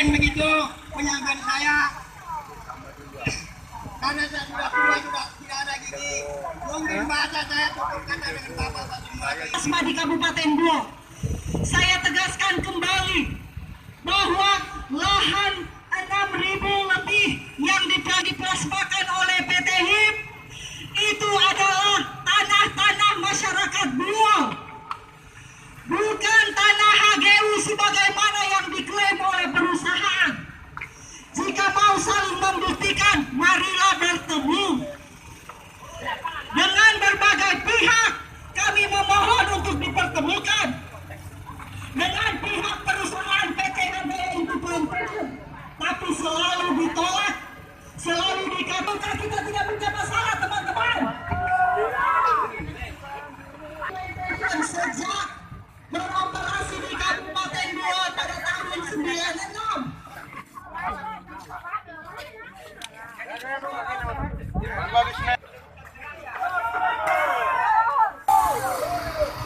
mungkin begitu penyampaian saya. Karena saya sudah tua, sudah tidak ada gigi. Mungkin bahasa saya tuturkan dengan Bapak Asma di Kabupaten Buo. Saya tegaskan kembali bahwa lahan 6.000 lebih yang diplasmakan oleh PT HIP itu adalah tanah-tanah masyarakat Buo, bukan tanah HGU sebagaimana yang diklaim oleh perusahaan. Jika mau saling membuktikan, marilah bertemu dengan berbagai pihak. Kami memohon untuk dipertemukan dengan pihak perusahaan PT HBI Independen, tapi selalu ditolak, selalu dikatakan kita tidak punya masalah, teman-teman. Sejak beroperasi di Kabupaten Buo pada tahun 96.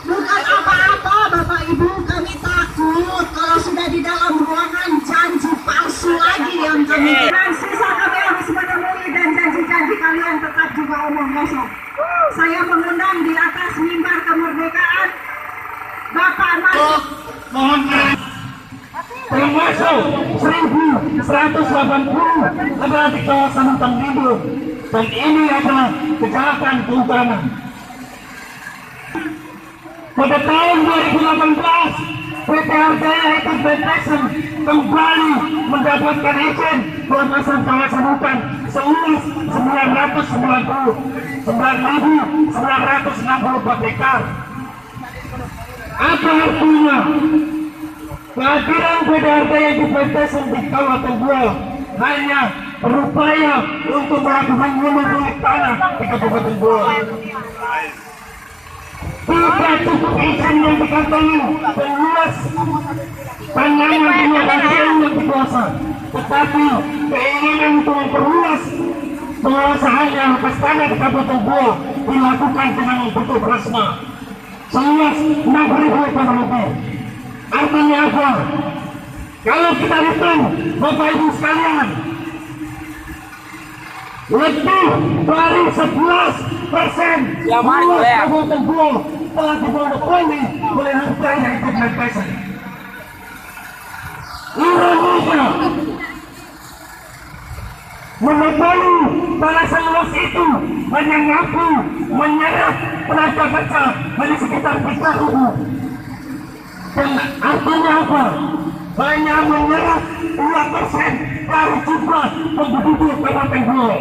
Bukan apa-apa Bapak Ibu, kami takut kalau sudah di dalam ruangan janji palsu lagi yang kami sisa kami harus menemui dan janji-janji kalian tetap juga omong kosong. Saya mengundang di atas mimbar kemerdekaan Bapak Masuk. Mohon termasuk 1.180 adalah di kawasan hutan lindung, dan ini adalah kejahatan kehutanan. Pada tahun 2018, PT HBI Independen kembali mendapatkan izin pelepasan kawasan hutan seluas 990 hektar. Apa artinya? Kehadiran PT HBI Independen di Kabupaten Buo hanya berupaya untuk melakukan monopoli tanah di Kabupaten Buo. Tidak cukup izin yang dikantongi seluas tanaman 2 yang dikuasa, tetapi keinginan untuk memperluas penguasaannya atas tanah di Kabupaten Buo dilakukan dengan bentuk plasma seluas 6.000 hektar lebih. Artinya apa? Kalau kita hitung, Bapak Ibu sekalian, lebih dari 11% luas Kabupaten Buo telah dimonopoli oleh HBI Independen. Indonesia monopoli tanah seluas itu hanya mampu menyerap tenaga kerja hanya sekitar 3.000. Dan artinya apa? Hanya menyerap 2% dari jumlah penduduk Kabupaten Buo.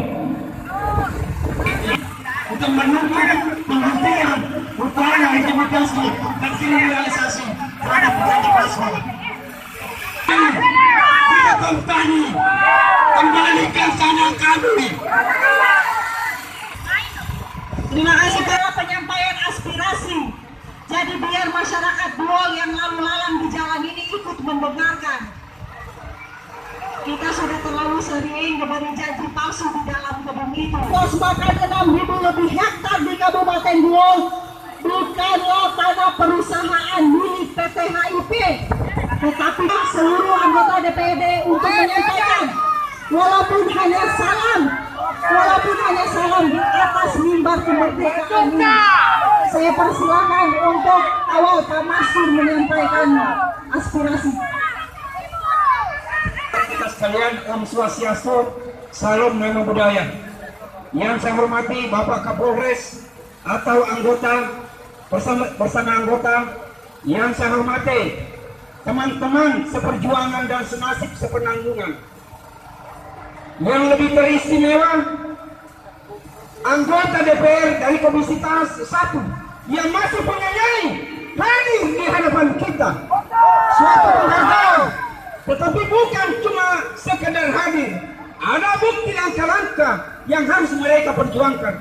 Untuk menunggu penghentian upaya intimidasi dan kriminalisasi terhadap petani plasma. Tidak bertani, kembalikan tanah kami. Terima kasih pada penyampaian aspirasi. Jadi biar masyarakat Buo yang lalu lalang di jalan ini ikut membenarkan. Kita sudah terlalu sering memberi janji palsu di dalam kebun itu. Plasmakan 6.000 lebih hektar di Kabupaten Buo bukanlah tanah perusahaan milik PT HIP, tetapi seluruh anggota DPRD untuk menyampaikan, walaupun hanya salam di atas mimbar kemerdekaan ini. Saya persilakan untuk awal Pak Masur menyampaikan aspirasi. Kita sekalian, Om Swastiastu, salam namo budaya. Yang saya hormati Bapak Kapolres atau anggota bersama anggota, yang saya hormati teman-teman seperjuangan dan senasib sepenanggungan. Yang lebih teristimewa, anggota DPR dari Komisi 1 yang masih punyai hadir di hadapan kita. Suatu penghargaan, tetapi bukan cuma sekedar hadir. Ada bukti langkah-langkah yang harus mereka perjuangkan.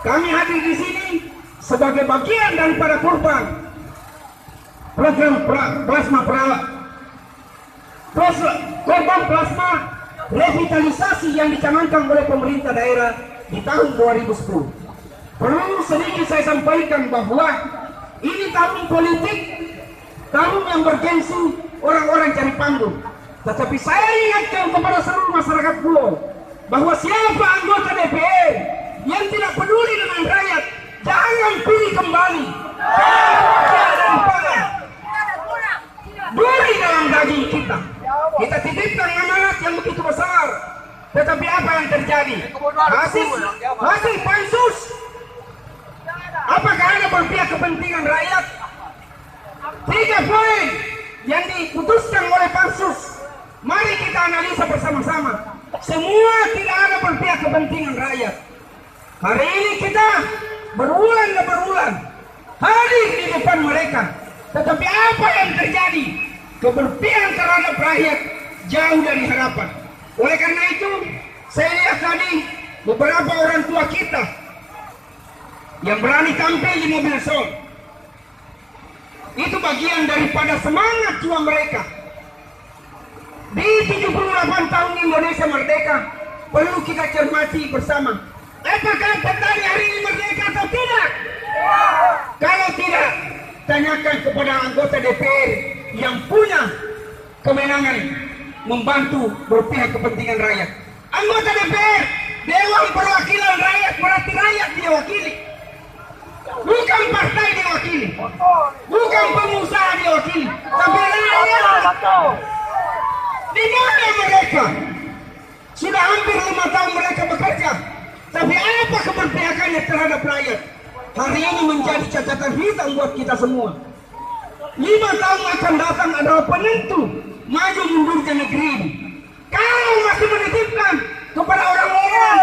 Kami hadir di sini sebagai bagian daripada korban program korban plasma revitalisasi yang dicanangkan oleh pemerintah daerah di tahun 2010. Perlu sedikit saya sampaikan bahwa ini tahun politik, tahun yang bergengsi, orang-orang cari panggung. Tetapi saya ingatkan kepada seluruh masyarakat Pulau bahwa siapa anggota DPR yang tidak peduli dengan rakyat, jangan pilih kembali. Dan pangan duri dalam daging kita. Kita titipkan amanat yang begitu besar. Tetapi apa yang terjadi? Hasil pansus. Apakah ada berpihak kepentingan rakyat? 3 poin yang diputuskan oleh pansus. Mari kita analisa bersama-sama. Semua tidak ada berpihak kepentingan rakyat. Hari ini kita berulang dan berulang hadir di depan mereka. Tetapi apa yang terjadi? Keberpihakan terhadap rakyat jauh dari harapan. Oleh karena itu, saya lihat tadi beberapa orang tua kita yang berani tampil di mobil Sol. Itu bagian daripada semangat jiwa mereka. Di 78 tahun Indonesia merdeka, perlu kita cermati bersama. Apakah petani hari ini merdeka atau tidak? Kalau tidak, tanyakan kepada anggota DPR yang punya kewenangan membantu berpihak kepentingan rakyat. Anggota DPR, Dewan Perwakilan Rakyat, berarti rakyat dia wakili. Bukan partai dia wakili, bukan pengusaha dia wakili, tapi rakyat. Di mana mereka? Sudah hampir 5 tahun mereka bekerja, tapi apa keberpihakannya terhadap rakyat? Hari ini menjadi catatan hitam buat kita semua. 5 tahun akan datang adalah penentu maju mundurnya negeri ini. Kalau masih menitipkan kepada orang-orang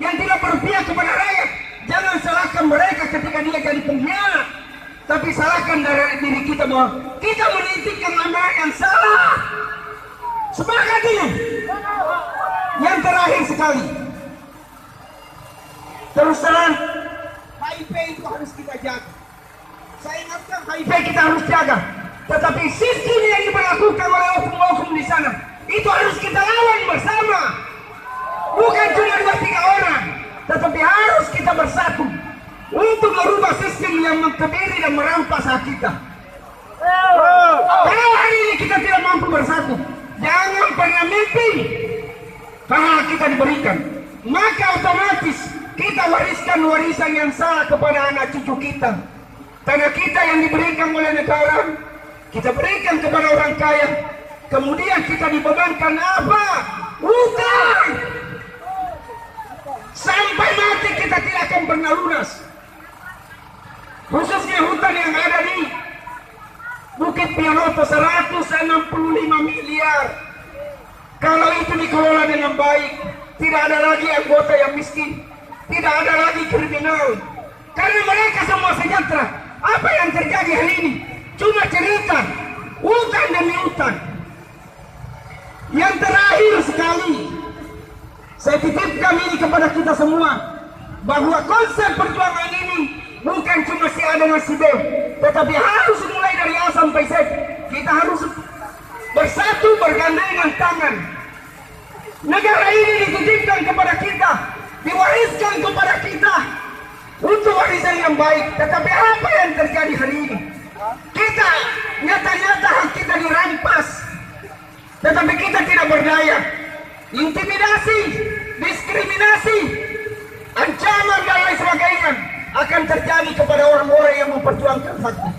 yang tidak berpihak kepada rakyat, jangan salahkan mereka ketika dia jadi pengkhianat, tapi salahkan dari diri kita bahwa kita menitipkan amanah yang salah. Sepakat ini. Yang terakhir sekali, terus terang, HIP itu harus kita jaga. Saya ingatkan HIP HIP kita harus jaga. Tetapi sistem yang diberlakukan oleh oknum-oknum di sana, itu harus kita lawan bersama. Bukan cuma 2-3 orang, tetapi harus kita bersatu untuk merubah sistem yang mengkebiri dan merampas hak kita. Kalau hari ini kita tidak mampu bersatu, jangan pernah mimpi hak kita diberikan. Maka otomatis kita wariskan warisan yang salah kepada anak cucu kita. Tanah kita yang diberikan oleh negara, kita berikan kepada orang kaya. Kemudian kita dibebankan apa? Hutang. Sampai mati kita tidak akan pernah lunas. Khususnya hutan yang ada di Bukit Pianoto 165 miliar. Kalau itu dikelola dengan baik, tidak ada lagi anggota yang miskin, tidak ada lagi kriminal. Karena mereka semua sejahtera. Apa yang terjadi hari ini? Cuma cerita, hutan demi hutan. Yang terakhir sekali, saya titipkan ini kepada kita semua, bahwa konsep perjuangan ini bukan cuma si A dengan si B, tetapi harus mulai dari A sampai Z. Kita harus bersatu, bergandengan tangan. Negara ini dititipkan kepada kita, diwariskan kepada kita untuk warisan yang baik. Tetapi apa yang terjadi hari ini? Kita nyata-nyata hak kita dirampas, tetapi kita tidak berdaya. Intimidasi, diskriminasi, ancaman dan lain sebagainya akan terjadi kepada orang-orang yang memperjuangkan haknya.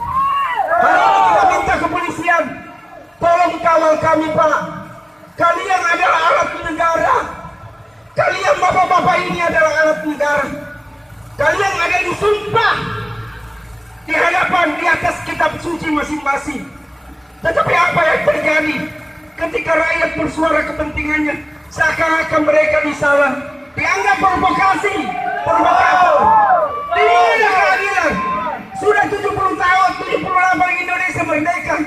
Hari ini kita minta kepolisian, tolong kawal kami Pak. Kalian adalah alat negara. Kalian bapak-bapak ini adalah alat negara. Kalian ada disumpah di hadapan di atas kitab suci masing-masing. Tetapi apa yang terjadi ketika rakyat bersuara kepentingannya? Seakan-akan mereka disalah, dianggap provokasi, provokator. Di mana keadilan? Sudah 70 tahun, 78 Indonesia merdeka,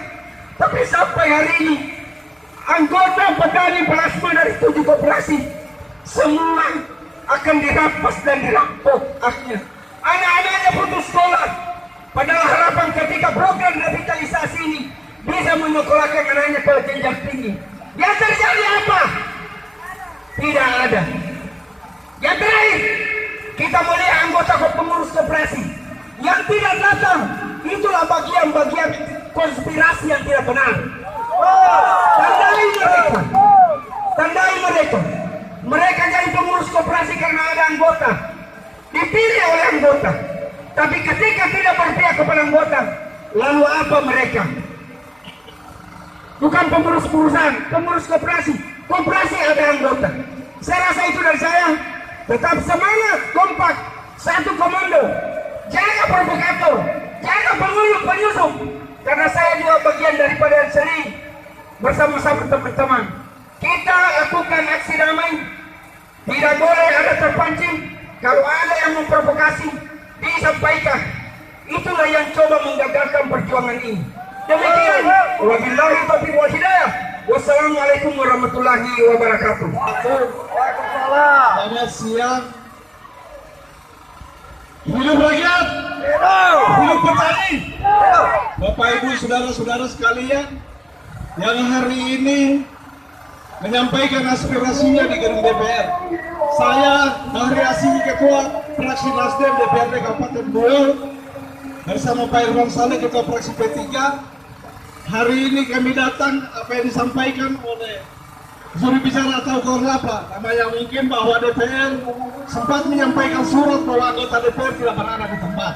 tapi sampai hari ini anggota petani plasma dari 7 koperasi semua akan dirampas dan dirampok haknya. Anak-anaknya putus sekolah, padahal harapan ketika program revitalisasi ini bisa menyekolahkan anaknya ke jenjang tinggi. Yang terjadi apa? Tidak ada. Yang terakhir, kita melihat anggota pengurus koperasi yang tidak datang. Itulah bagian-bagian konspirasi yang tidak benar. Tandai mereka. boleh itu. Mereka jadi pengurus koperasi karena ada anggota, dipilih oleh anggota. Tapi ketika tidak berpihak kepada anggota, lalu apa mereka? Bukan pengurus perusahaan, pengurus koperasi. Koperasi ada anggota. Saya rasa itu dari saya. Tetap semangat, kompak, satu komando. Jaga provokator, jaga penyusup. Karena saya juga bagian daripada yang sering bersama-sama teman-teman. Kita lakukan aksi damai. Tidak boleh ada terpancing. Kalau ada yang memprovokasi, disampaikan. Itulah yang coba menggagalkan perjuangan ini. Demikian. Wabillahi taufiq wal hidayah. Wassalamualaikum warahmatullahi wabarakatuh. Selamat siang. Hidup rakyat. Hidup petani. Bapak Ibu saudara-saudara sekalian yang hari ini menyampaikan aspirasinya di gedung DPR. Saya Bahri Asih, Ketua Fraksi Nasdem DPRD Kabupaten Buol, bersama Pak Irwan Saleh, Ketua Fraksi P3. Hari ini kami datang apa yang disampaikan oleh juru bicara atau Korlapa, namanya mungkin bahwa DPR sempat menyampaikan surat bahwa anggota DPR tidak berada di tempat.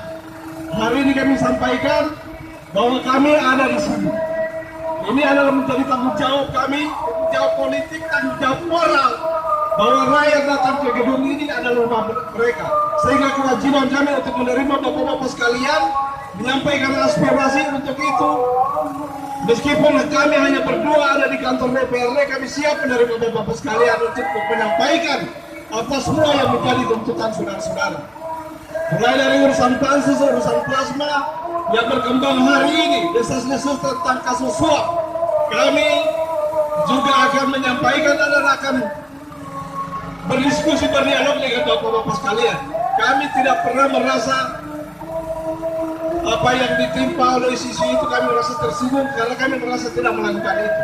Hari ini kami sampaikan bahwa kami ada di sini. Ini adalah menjadi tanggung jawab kami, tanggung jawab politik, tanggung jawab moral, bahwa rakyat datang ke gedung ini adalah rumah mereka. Sehingga kewajiban kami untuk menerima bapak-bapak sekalian, menyampaikan aspirasi untuk itu. Meskipun kami hanya berdua ada di kantor DPRD, kami siap menerima bapak-bapak sekalian untuk menyampaikan apa semua yang menjadi tuntutan saudara-saudara. Mulai dari urusan pansus, urusan plasma yang berkembang hari ini, desas-desus tentang kasus suap. Kami juga akan menyampaikan dan akan berdiskusi, berdialog dengan bapak-bapak sekalian. Kami tidak pernah merasa apa yang ditimpa oleh sisi itu kami merasa tersinggung, karena kami merasa tidak melakukan itu.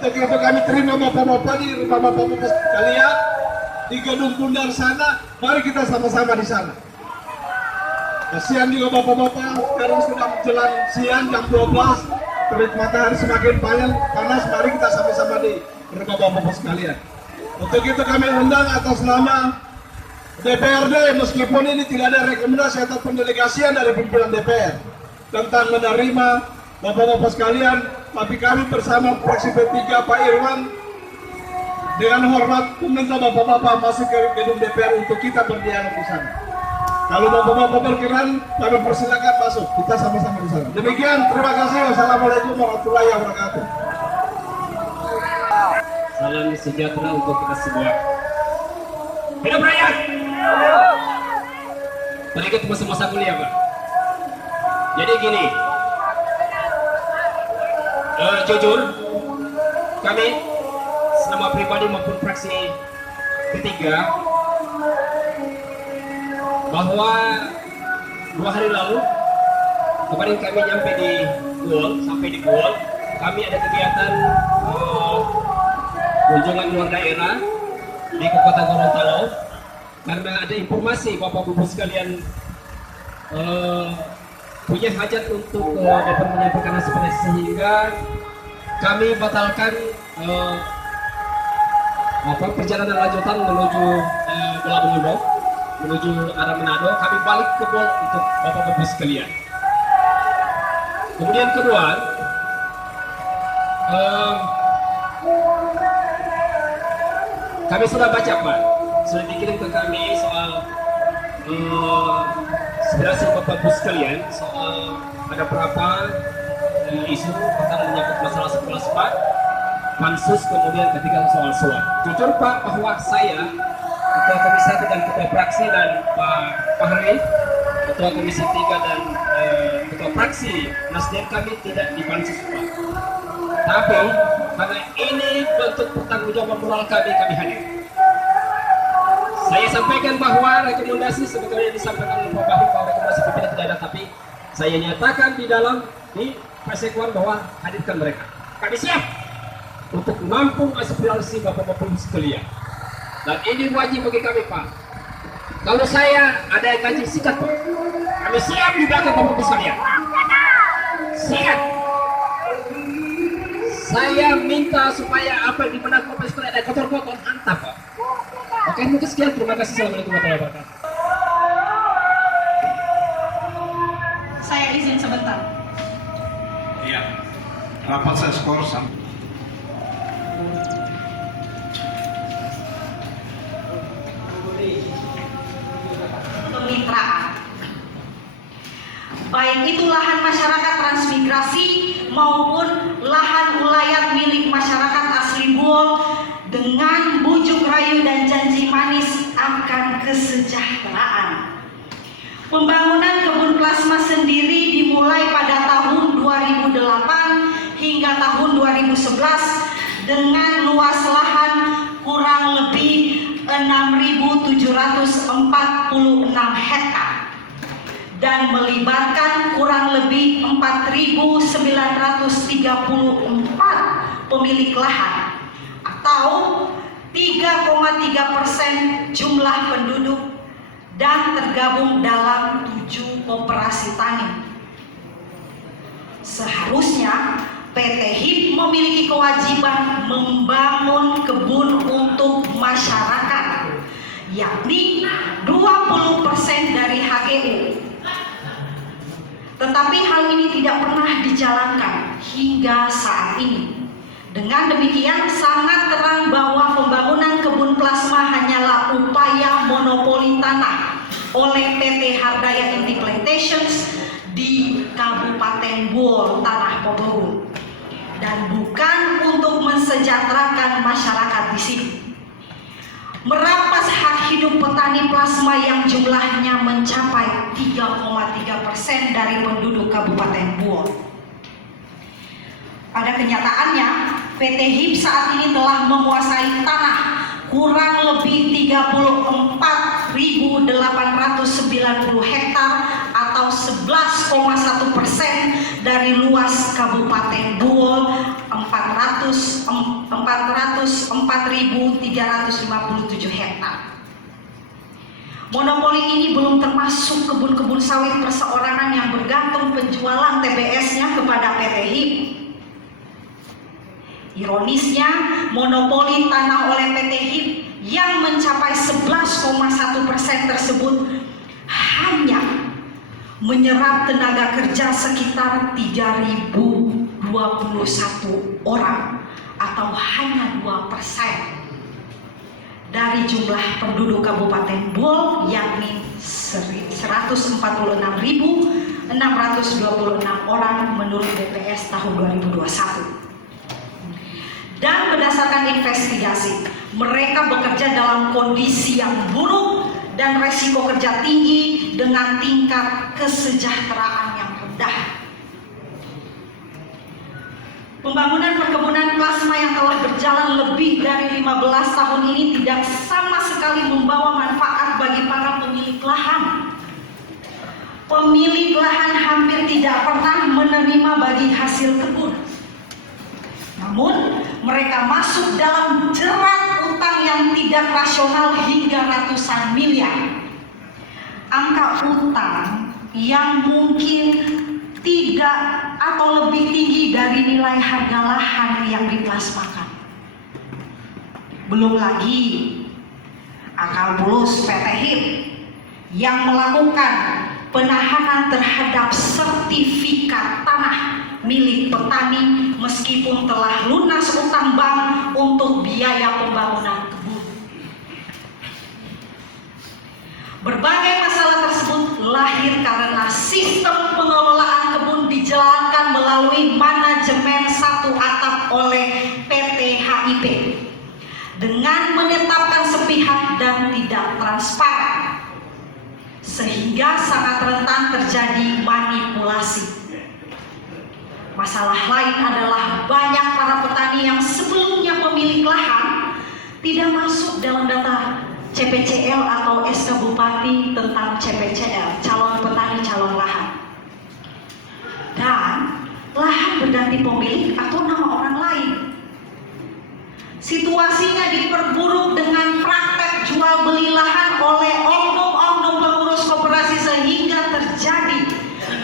Itu kami terima bapak-bapak di rumah bapak-bapak sekalian di gedung Bundar sana. Mari kita sama-sama di sana. Kasihan juga bapak-bapak, sekarang sudah menjelang siang jam 12, terik matahari semakin panas. Mari kita sama-sama di rumah bapak-bapak sekalian. Untuk itu kami undang atas nama DPRD, meskipun ini tidak ada rekomendasi atau pendelegasian dari pimpinan DPR tentang menerima bapak-bapak sekalian, tapi kami bersama fraksi P3 Pak Irwan dengan hormat meminta bapak-bapak masuk ke gedung DPR untuk kita berdialog di sana. Kalau bapak-bapak berkenan, kami persilakan masuk, kita sama-sama di sana. Demikian, terima kasih. Wassalamualaikum warahmatullahi wabarakatuh. Salam sejahtera untuk kita semua. Hidup rakyat! Mereka itu masa-masa kuliah, Pak. Jadi gini, jujur, kami selama pribadi maupun fraksi ketiga, bahwa 2 hari lalu kemarin kami sampai di Buol, kami ada kegiatan kunjungan luar daerah di Kabupaten Gorontalo, karena ada informasi bapak-bapak sekalian punya hajat untuk dapat menyampaikan aspirasi, sehingga kami batalkan perjalanan lanjutan menuju Belabundo, menuju arah Manado. Kami balik ke Buol untuk bapak-bapak sekalian. Kemudian kedua, kami sudah baca, Pak, sudah dikirim ke kami soal aspirasi bapak-bapak sekalian, soal ada berapa isu tentang menyangkut masalah sekolah Pak, pansus, kemudian ketiga soal suap. Jujur Pak, bahwa saya Ketua Komisi 1 dan Ketua Fraksi, dan Pak Fahri Ketua Komisi 3 dan Ketua Fraksi Nasdem, kami tidak di pansus, Pak. Tapi karena ini bentuk pertanggungjawaban moral kami hadir. Saya sampaikan bahwa rekomendasi sebetulnya disampaikan oleh Pak Fahri bahwa rekomendasi pimpinan tidak ada, tapi saya nyatakan di persekuan bahwa hadirkan mereka. Kami siap untuk menampung aspirasi bapak-bapak sekalian. Dan ini wajib bagi kami, Pak. Kalau saya ada yang ngaji, sikat, Pak. Kami siap di belakang bapak-bapak sekalian. Sikat. Saya minta supaya apa yang di benak bapak sekalian ada kotor-kotor, hantam. Oke, mungkin sekian. Terima kasih. Assalamualaikum warahmatullahi wabarakatuh. Saya izin sebentar. Iya. Rapat saya skor sampai. Kemitraan. Baik itu lahan masyarakat transmigrasi maupun lahan ulayat milik masyarakat asli Buol dengan bujuk rayu dan janji manis akan kesejahteraan. Pembangunan kebun plasma sendiri dimulai pada tahun 2008 hingga tahun 2011 dengan luas lahan kurang lebih 6.746 hektar dan melibatkan kurang lebih 4.934 pemilik lahan atau 3,3% jumlah penduduk dan tergabung dalam 7 koperasi tani. Seharusnya PT HIP memiliki kewajiban membangun kebun untuk masyarakat, yakni 20% dari HGU. Tetapi hal ini tidak pernah dijalankan hingga saat ini. Dengan demikian sangat terang bahwa pembangunan kebun plasma hanyalah upaya monopoli tanah oleh PT Hardaya Inti Plantations di Kabupaten Buol, Tanah Pobowo, dan bukan untuk mensejahterakan masyarakat di sini. Merampas hak hidup petani plasma yang jumlahnya mencapai 3,3% dari penduduk Kabupaten Buol. Pada kenyataannya, PT HIP saat ini telah menguasai tanah kurang lebih 34.890 hektar atau 11,1% dari luas Kabupaten Buol 404.357 hektar. Monopoli ini belum termasuk kebun-kebun sawit perseorangan yang bergantung penjualan TBS-nya kepada PT HIP. Ironisnya, monopoli tanah oleh PT HIP yang mencapai 11,1% tersebut hanya menyerap tenaga kerja sekitar 3.021 orang atau hanya 2% dari jumlah penduduk Kabupaten Buol, yakni 146.626 orang menurut BPS tahun 2021. Dan berdasarkan investigasi, mereka bekerja dalam kondisi yang buruk dan resiko kerja tinggi dengan tingkat kesejahteraan yang rendah. Pembangunan perkebunan plasma yang telah berjalan lebih dari 15 tahun ini tidak sama sekali membawa manfaat bagi para pemilik lahan. Pemilik lahan hampir tidak pernah menerima bagi hasil kebun. Namun, mereka masuk dalam jerat utang yang tidak rasional hingga ratusan miliar. Angka utang yang mungkin tidak atau lebih tinggi dari nilai harga lahan yang diplasmakan. Belum lagi akal bulus PT HIP yang melakukan penahanan terhadap sertifikat tanah milik petani meskipun telah lunas utang bank untuk biaya pembangunan kebun. Berbagai masalah tersebut lahir karena sistem pengelolaan kebun dijalankan melalui manajemen satu atap oleh PT HIP dengan menetapkan sepihak dan tidak transparan, sehingga sangat rentan terjadi manipulasi. Masalah lain adalah banyak para petani yang sebelumnya pemilik lahan tidak masuk dalam data CPCL atau SK Bupati tentang CPCL, calon petani calon lahan. Dan lahan berganti pemilik atau nama orang lain. Situasinya diperburuk dengan praktek jual beli lahan oleh oknum-oknum pengurus koperasi sehingga terjadi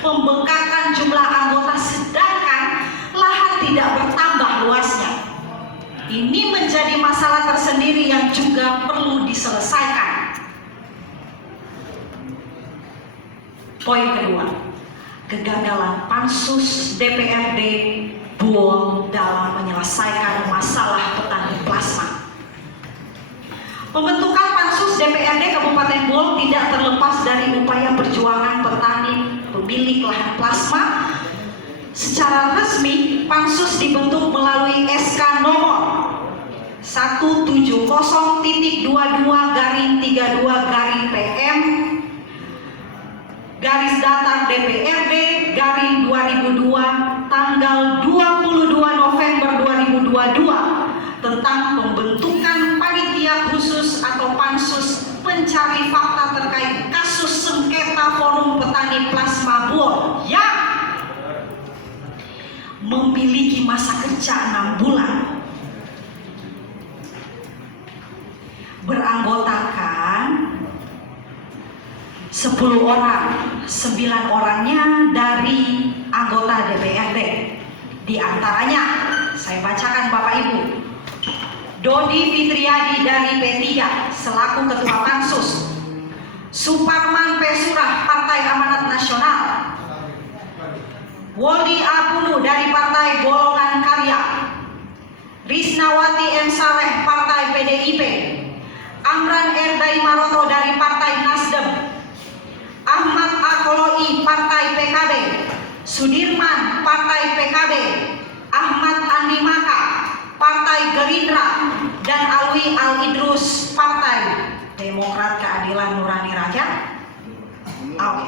pembengkakan jumlah anggota sedangkan lahan tidak bertambah luasnya. Ini menjadi masalah tersendiri yang yang juga perlu diselesaikan. Poin kedua, kegagalan pansus DPRD Buol dalam menyelesaikan masalah petani plasma. Pembentukan pansus DPRD Kabupaten Buol tidak terlepas dari upaya perjuangan petani pemilik lahan plasma. Secara resmi, pansus dibentuk melalui SK nomor 170.22/32/PM garis datar DPRD garing 2002 tanggal 22 November 2022 tentang pembentukan panitia khusus atau pansus pencari fakta terkait kasus sengketa forum petani plasma Buol yang memiliki masa kerja 6 bulan. Beranggotakan 10 orang, 9 orangnya dari anggota DPRD. Di antaranya, saya bacakan Bapak Ibu. Dodi Fitriadi dari P3 selaku Ketua Pansus. Suparman Pesurah Partai Amanat Nasional. Woli Abunu dari Partai Golongan Karya. Risnawati M. Saleh Partai PDIP. Amran Erdai Maroto dari Partai Nasdem. Ahmad Akoloi Partai PKB, Sudirman Partai PKB, Ahmad Andi Maka Partai Gerindra, dan Alwi Al-Idrus Partai Demokrat Keadilan Nurani Rakyat. Oke.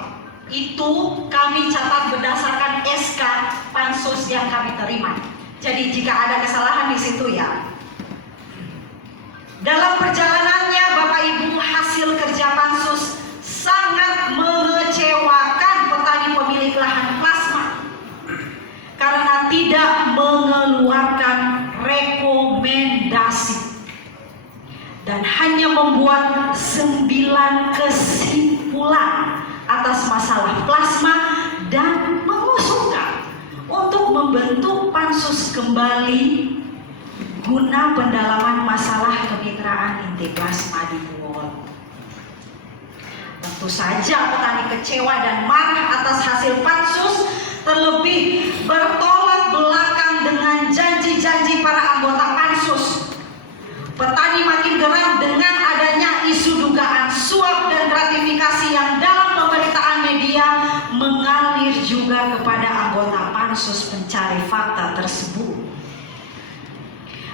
Itu kami catat berdasarkan SK pansus yang kami terima. Jadi jika ada kesalahan di situ ya. Dalam perjalanannya Bapak Ibu, hasil kerja pansus sangat mengecewakan petani pemilik lahan plasma karena tidak mengeluarkan rekomendasi dan hanya membuat 9 kesimpulan atas masalah plasma dan mengusulkan untuk membentuk pansus kembali guna pendalaman masalah kemitraan inti plasma di Buol. Tentu saja petani kecewa dan marah atas hasil pansus, terlebih bertolak belakang dengan janji-janji para anggota pansus. Petani makin geram dengan adanya isu dugaan suap dan gratifikasi yang dalam pemberitaan media mengalir juga kepada anggota pansus pencari fakta tersebut.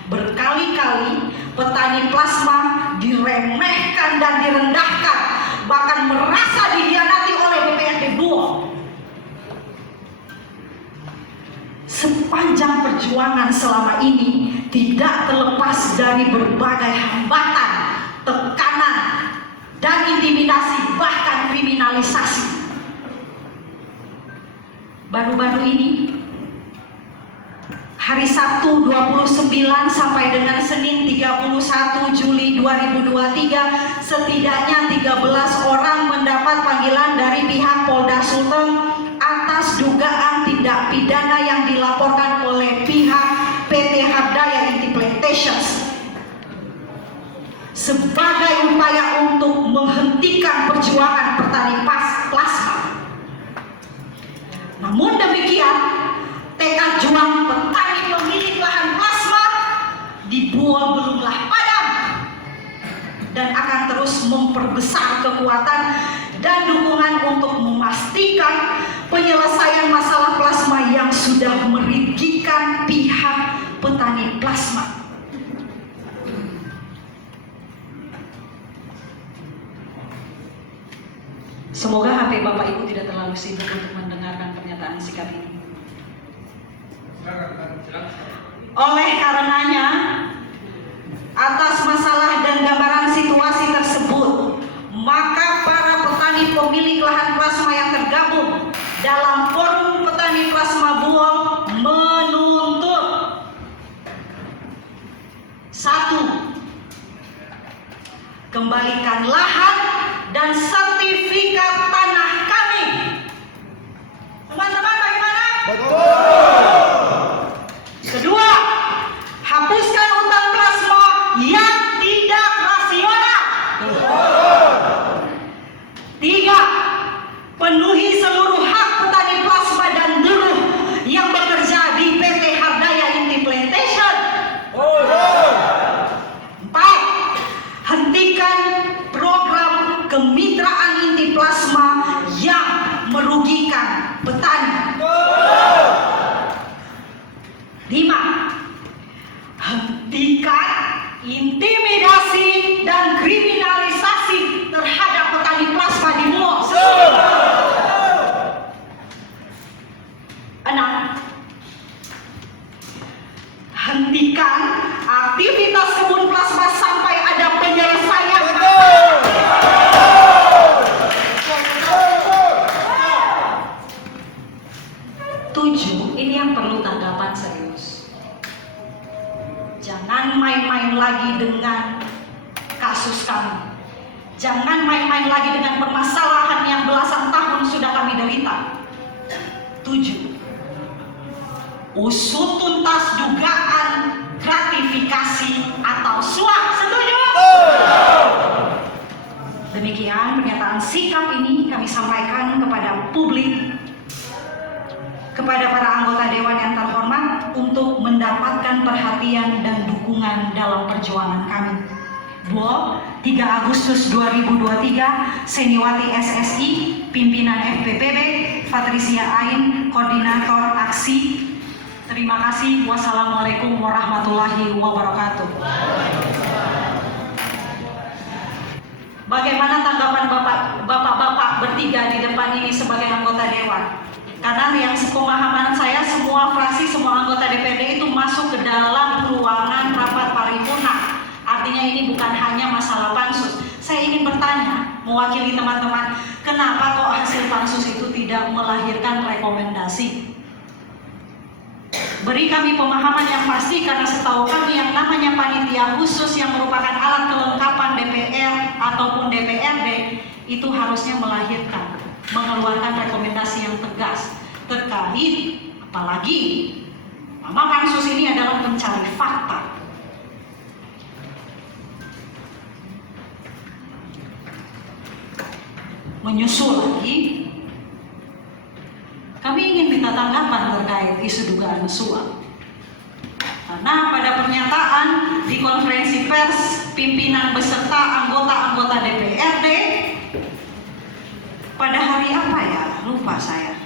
Berkali-kali petani plasma diremehkan dan direndahkan, bahkan merasa dikhianati oleh DPRD Buol. Sepanjang perjuangan selama ini tidak terlepas dari berbagai hambatan, tekanan, dan intimidasi, bahkan kriminalisasi. Baru-baru ini, hari Sabtu 29 sampai dengan Senin 31 Juli 2023, setidaknya 13 orang mendapat panggilan dari pihak Polda Sulteng atas dugaan tindak pidana yang dilaporkan oleh pihak PT Habdaya Implementations sebagai upaya untuk menghentikan perjuangan petani plasma. Namun demikian, tekad juang petani pemilik lahan plasma di Buol belumlah padam dan akan terus memperbesar kekuatan dan dukungan untuk memastikan penyelesaian masalah plasma yang sudah merugikan pihak petani plasma. Semoga HP Bapak Ibu tidak terlalu sibuk untuk mendengarkan pernyataan sikap ini. Oleh karenanya, atas masalah dan gambaran situasi tersebut, maka para petani pemilik lahan plasma yang tergabung dalam Forum Petani Plasma Buol menuntut 1. Kembalikan lahan dan sertifikat tanah kami. Teman-teman bagaimana? Kedua, hapuskan utang plasma yang tidak dana. Hentikan aktivitas kebun plasma sampai ada penyelesaian. Tujuh, ini yang perlu tanggapan serius. Jangan main-main lagi dengan kasus kami. Jangan main-main lagi dengan permasalahan yang belasan tahun sudah kami derita. 7. Usut tuntas dugaan gratifikasi atau suap. Setuju? Demikian pernyataan sikap ini kami sampaikan kepada publik, kepada para anggota Dewan yang terhormat untuk mendapatkan perhatian dan dukungan dalam perjuangan kami. 2. 3 Agustus 2023, Seniwati SSI, Pimpinan FPPB, Patricia Ain, Koordinator Aksi. Terima kasih. Wassalamualaikum warahmatullahi wabarakatuh. Bagaimana tanggapan bapak-bapak bertiga di depan ini sebagai anggota Dewan? Karena yang sepemahaman saya, semua fraksi, semua anggota DPD itu masuk ke dalam ruangan rapat paripurna. Artinya ini bukan hanya masalah pansus. Saya ingin bertanya, mewakili teman-teman, kenapa kok hasil pansus itu tidak melahirkan rekomendasi? Beri kami pemahaman yang pasti, karena setahu kami yang namanya panitia khusus yang merupakan alat kelengkapan DPR ataupun DPRD itu harusnya melahirkan, mengeluarkan rekomendasi yang tegas terkait, apalagi nama pansus ini adalah pencari fakta. Menyusul lagi, kami ingin minta tanggapan terkait isu dugaan suap. Karena pada pernyataan di konferensi pers pimpinan beserta anggota-anggota DPRD pada hari apa ya? Lupa saya.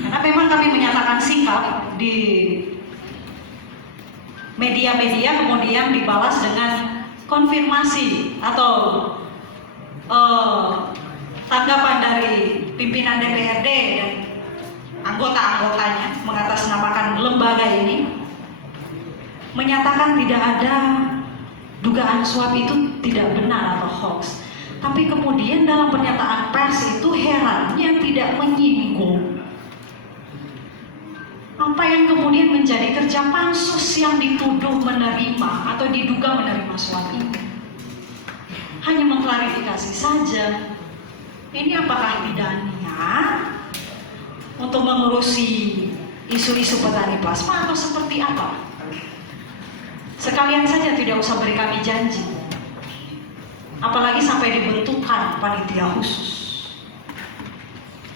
Karena memang kami menyatakan sikap di media-media, kemudian dibalas dengan konfirmasi atau tanggapan dari pimpinan DPRD dan anggota-anggotanya mengatasnamakan lembaga ini menyatakan tidak ada dugaan suap itu tidak benar atau hoax. Tapi kemudian dalam pernyataan pers itu herannya tidak menyinggung apa yang kemudian menjadi kerja pansus yang dituduh menerima atau diduga menerima suap itu. Hanya mengklarifikasi saja. Ini apakah tidak niat untuk mengurusi isu-isu petani plasma atau seperti apa? Sekalian saja tidak usah beri kami janji. Apalagi sampai dibentukkan panitia khusus.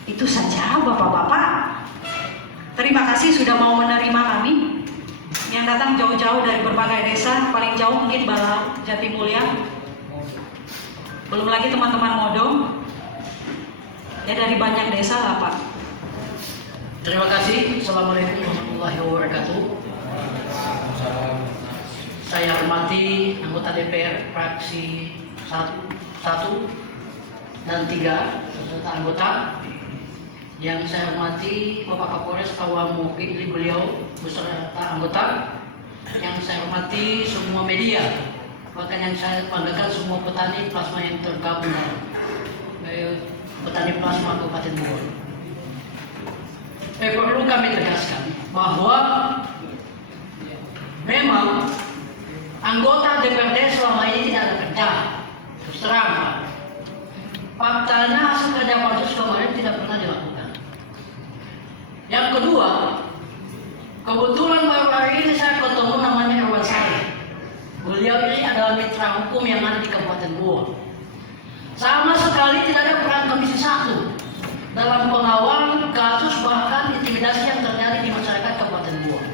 Itu saja Bapak-bapak. Terima kasih sudah mau menerima kami yang datang jauh-jauh dari berbagai desa, paling jauh mungkin Balau, Jatimulya. Belum lagi teman-teman Modong. Ya dari banyak desa lah Pak. Terima kasih. Assalamualaikum warahmatullahi wabarakatuh. Saya hormati anggota DPR fraksi 1 dan 3 serta anggota. Yang saya hormati Bapak Kapolres Kawamu Kidli beliau beserta anggota. Yang saya hormati semua media, bahkan yang saya banggakan semua petani plasma yang tergabung petani plasma Kabupaten Bogor. Perlu kami tegaskan bahwa memang anggota DPRD selama ini tidak ada kerja. Terus terang, Pak. Faktanya hasil kerja pansus kemarin tidak pernah dilakukan. Yang kedua, kebetulan baru hari ini saya ketemu namanya Irwan Sari. Beliau ini adalah mitra hukum yang ada di Kabupaten Bogor. Sama sekali tidak ada peran Komisi 1 dalam pengawal kasus bahkan intimidasi yang terjadi di masyarakat Kabupaten Bogor.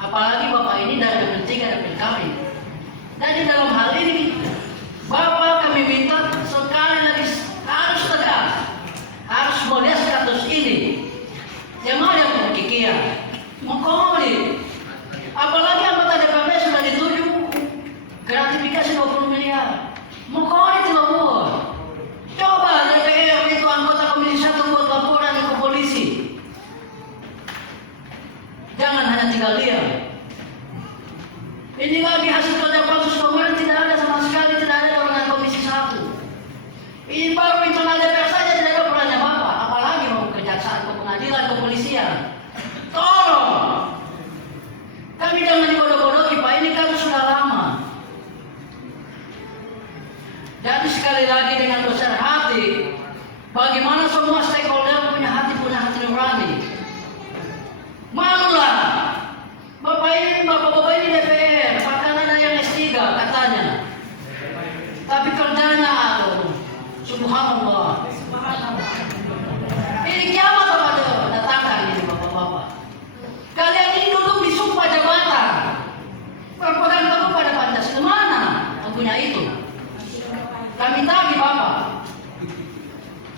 Apalagi Bapak ini dari DPR dan kami. Jadi dalam hal ini Bapak kami minta sekali lagi harus tegas, harus melihat status ini. Yang mau yang berkikian, mengkomodi. Apalagi anggota DPRD sudah dituju gratifikasi 20 miliar. Mengkomodi tidak boleh. Coba DPR itu anggota Komisi 1 buat laporan ke sekalian. Ini lagi hasil kerja pansus kemarin tidak ada sama sekali, tidak ada dengan Komisi 1. Ini baru internal DPR saja tidak ada perannya Bapak, apalagi mau kejaksaan, ke pengadilan, kepolisian. Tolong, kami jangan dibodoh-bodohi Pak, ini kasus sudah lama. Jadi sekali lagi dengan besar hati, bagaimana semua stakeholder punya hati nurani. Malulah, Bapak-Bapak ini DPR, bahkan ada yang S3 katanya. Tapi kerjanya aduh, subhanallah. Ini kiamat apa datangkan ini Bapak-Bapak. Kalian ini duduk di sumpah jabatan, berpegang teguh pada Pancasila, mana punya itu? Kami tagih Bapak.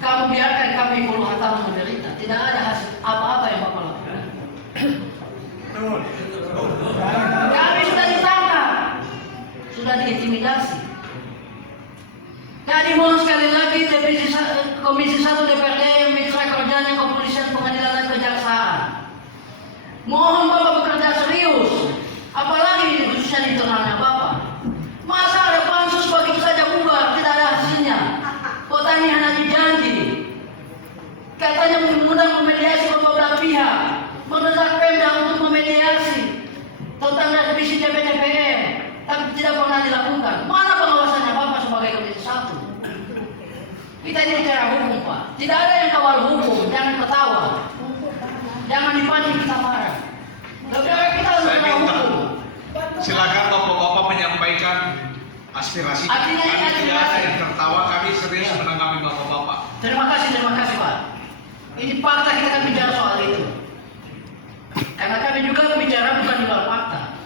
Kamu biarkan kami puluhan tahun menderita, tidak ada hasil apa-apa yang Bapak lakukan. Kami sudah ditangkap, sudah diintimidasi. Jadi mohon sekali lagi Komisi 1 DPRD yang mitra kerjanya kepolisian, pengadilan dan kejaksaan. Mohon Bapak bekerja serius, apalagi khususnya di internalnya Bapak. Masa ada pansus begitu saja bubar, tidak ada hasilnya. Kota ini hanya dijanji. Katanya mengundang memediasi kedua belah pihak, mendesak Pemda untuk memediasi tentang revisi DPR, tapi tidak pernah dilakukan. Mana pengawasannya Bapak sebagai Komisi 1? Kita ini bicara hukum Pak, tidak ada yang kawal hukum, jangan ketawa, jangan dipancing kita marah. Lebih kita harus Saya kawal minta, hukum. silakan Bapak-Bapak menyampaikan aspirasi. Artinya ini Kami tidak ada aspirasi. yang tertawa, kami serius menanggapi Bapak-Bapak. Terima kasih Pak. Ini fakta, kita akan bicara soal itu. Karena kami juga bicara bukan di luar fakta.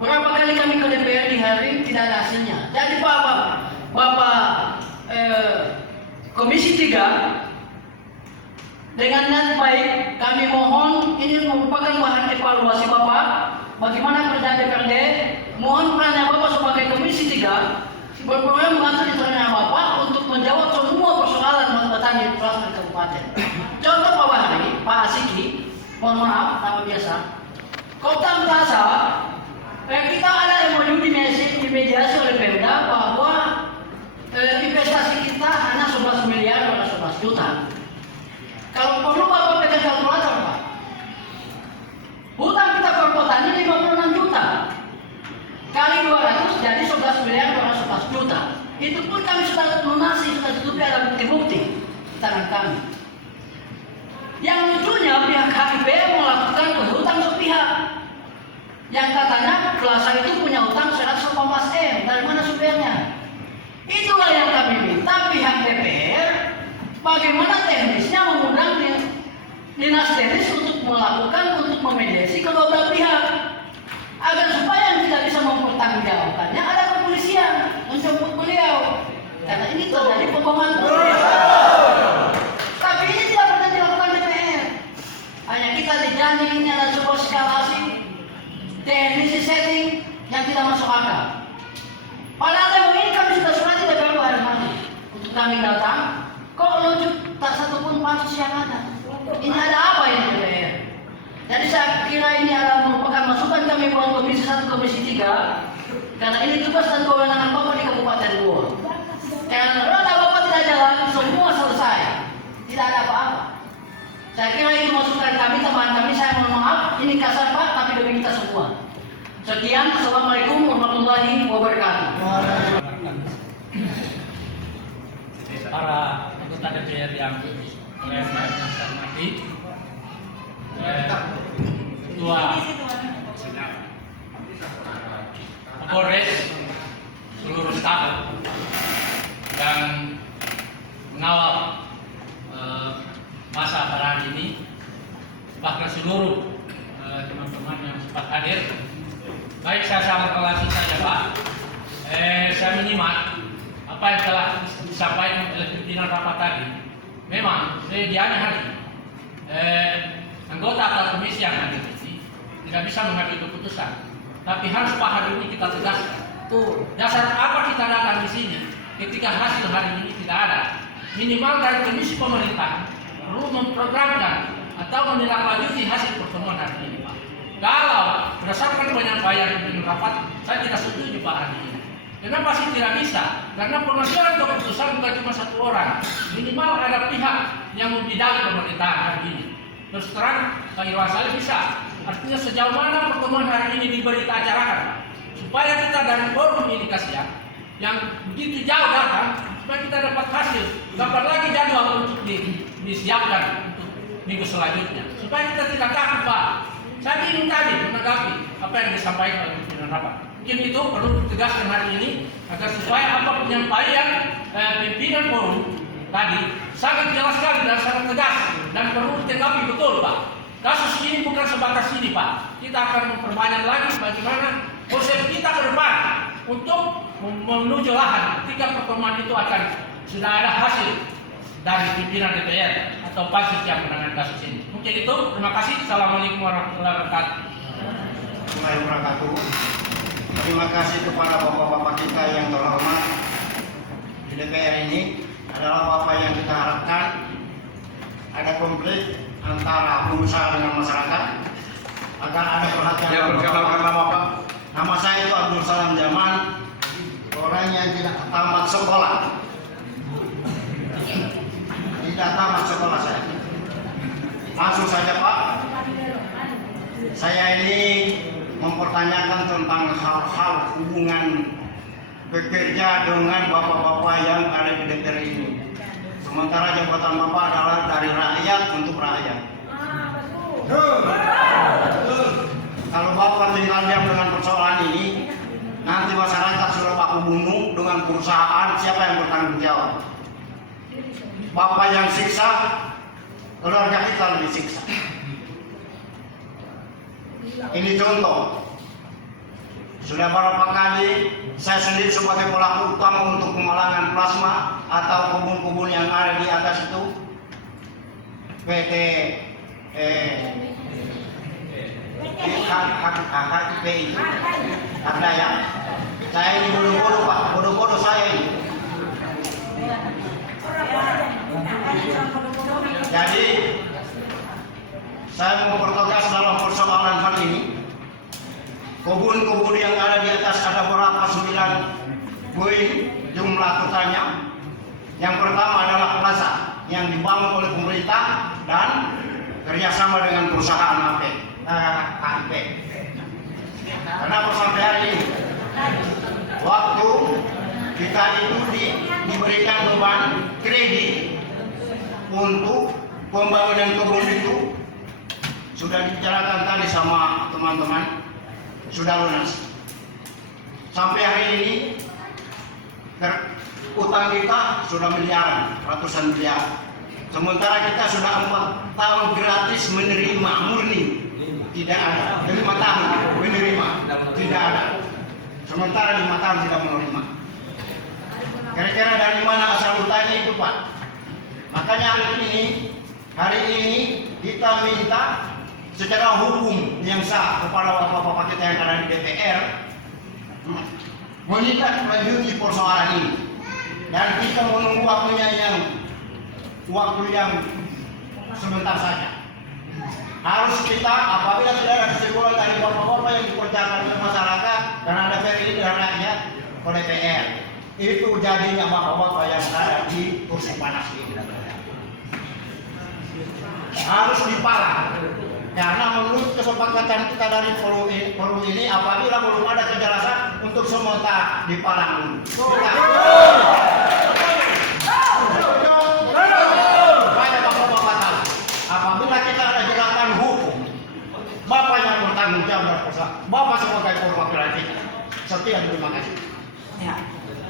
Berapa kali kami ke DPR di hari tidak ada hasilnya. Jadi Bapak Komisi 3 dengan niat baik kami mohon, ini merupakan bahan evaluasi Bapak bagaimana kerja DPRD. Mohon perannya Bapak sebagai Komisi 3 berperan membantu internalnya Bapak untuk menjawab semua persoalan petani pelaksanaan kabupaten. Contoh Pak Bahari, Pak Asiki, mohon maaf nama biasa, Kota Mutasa, kita ada yang mau dimediasi oleh Pemda bahwa investasi kita hanya 11 miliar atau 11 juta. Kalau perlu Bapak pegang kalkulator Pak, hutang kita per petani 56 juta kali 200 jadi 11 miliar 211 juta. Itu pun kami sudah lunasi, sudah tutupi, ada bukti-bukti di tangan kami. Yang lucunya pihak HIPM melakukan hutang sepihak yang katanya Plaza itu punya hutang 118 M. Dari mana sumbernya? Itulah yang kami minta pihak DPR bagaimana teknisnya mengundang dinas teknis untuk memediasi kedua belah pihak agar supaya yang tidak bisa mempertanggungjawabkannya ada kepolisian menjemput beliau, karena ini terjadi pembohongan. Tapi ini tidak pernah dilakukan DPR. Hanya kita dijanji ini ada sebuah eskalasi teknisi setting yang tidak masuk akal. Padahal demo ini kami sudah surati DPR hari ini untuk kami datang. Kok lucu tak satu pun pansus yang ada? Ini ada apa ini DPR? Jadi saya kira ini adalah merupakan masukan kami buat Komisi 1, Komisi 3, karena ini tugas dan kewenangan Bapak di Kabupaten Goa. Karena roda Bapak tidak jalan, semua selesai, tidak ada apa-apa. Saya kira itu masukan kami, tambahan kami. Saya mohon maaf, ini kasar Pak, tapi demi kita semua. Sekian, assalamualaikum warahmatullahi wabarakatuh. Para anggota DPR yang saya hormati, Ketua Kapolres, seluruh staf dan mengawal masa pada hari ini, bahkan seluruh teman-teman yang sempat hadir. Baik, saya sama relasi saja Pak. Saya menyimak apa yang telah disampaikan oleh pimpinan rapat tadi. Memang sedianya hari anggota atau komisi yang hadir ini tidak bisa mengambil keputusan, tapi harus Pak hari ini kita tegaskan. Dasar apa kita datang di sini ketika hasil hari ini tidak ada? Minimal dari komisi pemerintah perlu memprogramkan atau menindaklanjuti hasil pertemuan hari ini Pak. Kalau berdasarkan penyampaian pimpinan rapat, saya tidak setuju Pak hari ini. Kenapa sih tidak bisa? Karena pengambilan keputusan bukan cuma satu orang, minimal ada pihak yang membidangi pemerintahan hari ini. Terus terang, Pak Irwan Saleh bisa. Artinya sejauh mana pertemuan hari ini diberi keacarakan, supaya kita dari forum ini kasihan, yang begitu jauh datang, supaya kita dapat hasil. Kapan lagi jadwal untuk disiapkan untuk minggu selanjutnya, supaya kita tidak takut Pak. Saya ingin tadi menanggapi apa yang disampaikan oleh pimpinan rapat. Mungkin itu perlu ditegaskan hari ini agar supaya apa penyampaian pimpinan forum tadi sangat jelas sekali dan sangat tegas dan perlu ditanggapi betul Pak. Kasus ini bukan sebatas ini Pak. Kita akan memperbanyak lagi bagaimana konsep kita ke depan untuk menuju lahan ketika pertemuan itu akan sudah ada hasil dari pimpinan DPR atau pansus yang menangani kasus ini. Mungkin itu. Terima kasih. Assalamualaikum warahmatullahi wabarakatuh. Warahmatullahi wabarakatuh. Terima kasih kepada bapak-bapak kita yang terhormat di DPR ini. Adalah bapak yang kita harapkan ada konflik antara pengusaha dengan masyarakat agar ada perhatian. Ya, perkenalkan nama Pak. Nama saya itu Abdul Salam Jaman, orang yang tidak tamat sekolah. Tidak tamat sekolah saya. Langsung saja Pak. Saya ini mempertanyakan tentang hal-hal hubungan bekerja dengan bapak-bapak yang ada di DPR ini. Sementara jabatan bapak adalah dari rakyat untuk rakyat. Kalau bapak tinggal diam dengan persoalan ini, nanti masyarakat sudah baku bunuh dengan perusahaan, siapa yang bertanggung jawab? Bapak yang siksa, keluarga kita lebih siksa. Ini contoh. Sudah berapa kali saya sendiri sebagai pelaku utama untuk pemalangan plasma atau kebun-kebun yang ada di atas itu PT HKIP itu ada yang saya ini bodoh-bodoh Pak, bodoh-bodoh saya ini. Jadi saya mau pertegas dalam persoalan hal ini. Kebun-kebun yang ada di atas ada berapa 9 poin jumlah totalnya. Yang pertama adalah plaza yang dibangun oleh pemerintah dan kerjasama dengan perusahaan HKIP. Kenapa sampai hari ini? Waktu kita itu diberikan beban kredit untuk pembangunan kebun itu sudah dibicarakan tadi sama teman-teman, sudah lunas. Sampai hari ini utang kita sudah miliaran, ratusan miliar. Sementara kita sudah 4 tahun gratis menerima murni, tidak ada. 5 tahun menerima, tidak ada. Sementara 5 tahun tidak menerima. Kira-kira dari mana asal utangnya itu Pak? Makanya hari ini kita minta secara hukum yang sah kepada bapak-bapak kita yang ada di DPR menindaklanjuti persoalan ini, dan kita menunggu waktu yang sebentar saja. Harus kita apabila tidak ada kesimpulan dari bapak-bapak yang dikerjakan oleh masyarakat dan ada pilihan dari rakyat ke DPR, itu jadinya bapak-bapak yang ada di kursi panas ini harus dipalang. Karena menurut kesepakatan kita dari forum ini, apabila belum ada kejelasan untuk sementara dipalang dulu. Banyak bapak-bapak tahu. Apabila kita ada gerakan hukum, bapak yang bertanggung jawab dan bapak sebagai perwakilan kita. Sekian, terima kasih. Ya.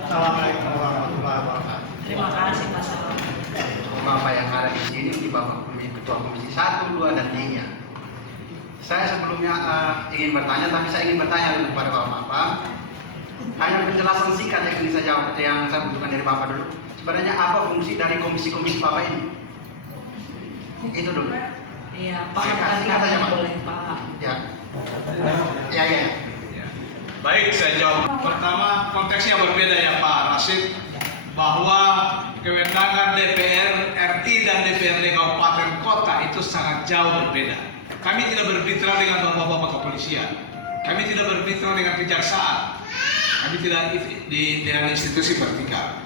Assalamualaikum warahmatullahi wabarakatuh. Terima kasih Pak Salam. Bapak yang ada di sini di Bapak Ketua Komisi 1, 2, dan 3. Saya sebelumnya ingin bertanya, tapi saya ingin bertanya dulu kepada Bapak. Hanya penjelasan singkat yang ingin saya jawab, yang saya butuhkan dari Bapak dulu. Sebenarnya apa fungsi dari komisi-komisi Bapak ini? Itu dulu. Iya, Pak. Singkat saja Pak. Boleh Pak. Ya. Ya. Baik, saya jawab. Pertama, konteksnya berbeda ya Pak Rashid, bahwa kewenangan DPR RI dan DPRD Kabupaten Kota itu itu sangat jauh berbeda. Kami tidak bermitra dengan bapak-bapak kepolisian. Kami tidak bermitra dengan kejaksaan. Kami tidak dengan institusi vertikal.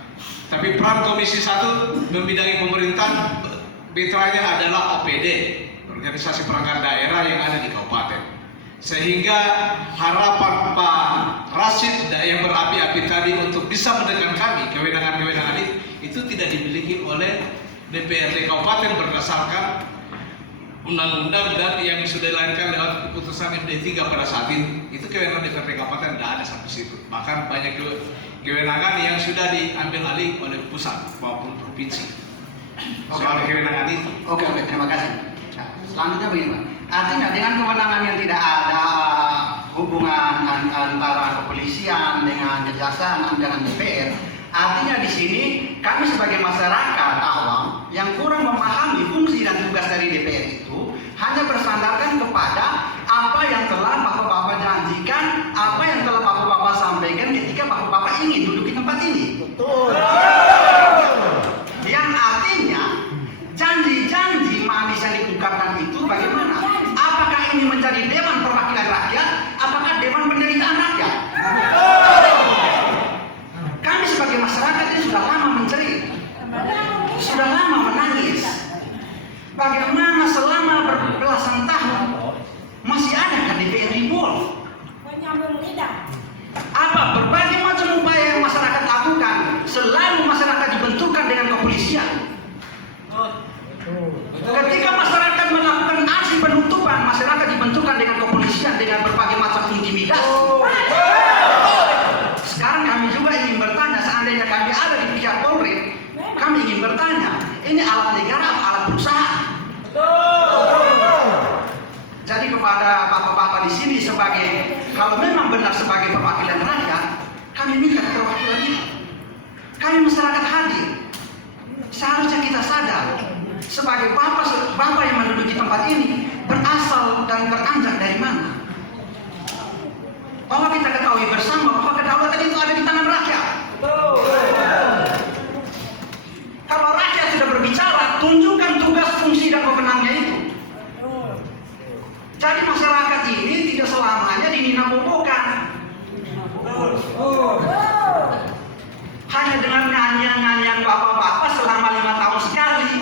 Tapi peran Komisi 1 membidangi pemerintahan, mitranya adalah OPD, organisasi perangkat daerah yang ada di kabupaten. Sehingga harapan Pak Rashid yang berapi-api tadi untuk bisa mendekat kami kewenangan-kewenangan itu tidak dimiliki oleh DPRD kabupaten berdasarkan undang-undang dan yang sudah dilahirkan lewat keputusan MD3 pada saat ini. Itu kewenangan DPRD kabupaten tidak ada sampai situ. Bahkan banyak kewenangan yang sudah diambil alih oleh pusat maupun provinsi. Soal kewenangan itu. Oke, terima kasih. Nah, selanjutnya begini Pak. Artinya dengan kewenangan yang tidak ada hubungan antara kepolisian dengan kejaksaan dengan DPR, artinya di sini kami sebagai masyarakat awam yang kurang memahami fungsi dan tugas dari DPR itu hanya bersandarkan kepada apa yang telah bapak-bapak janjikan, apa yang telah bapak-bapak sampaikan ketika bapak-bapak ingin duduk di tempat ini. Betul. Yang artinya janji-janji manis yang diungkapkan itu bagaimana? Apakah ini menjadi Dewan Perwakilan Rakyat? Apakah Dewan Penderitaan Rakyat? Kami sebagai masyarakat ini sudah lama menjerit, sudah lama menangis. Bagaimana selama berbelasan tahun masih ada kan DPR involved? Apa berbagai macam upaya yang masyarakat lakukan, selalu masyarakat dibenturkan dengan kepolisian. Ketika masyarakat melakukan aksi penutupan, masyarakat dibenturkan dengan kepolisian dengan berbagai macam intimidasi. Sekarang kami juga ingin bertanya, seandainya kami ada di pihak Polri, kami ingin bertanya, ini alat negara atau alat perusahaan? Jadi kepada bapak-bapak di sini sebagai, kalau memang benar sebagai perwakilan rakyat, kami minta perwakilan itu. Kami masyarakat hadir. Seharusnya kita sadar sebagai bapak yang menduduki tempat ini berasal dan beranjak dari mana? Bahwa kita ketahui bersama bahwa kedaulatan itu ada di tangan rakyat. Kalau rakyat sudah berbicara, tunjukkan tugas, fungsi dan wewenangnya itu. Jadi masyarakat ini tidak selamanya dininabobokan. Hanya dengan nyanyian-nyanyian bapak-bapak selama 5 tahun sekali.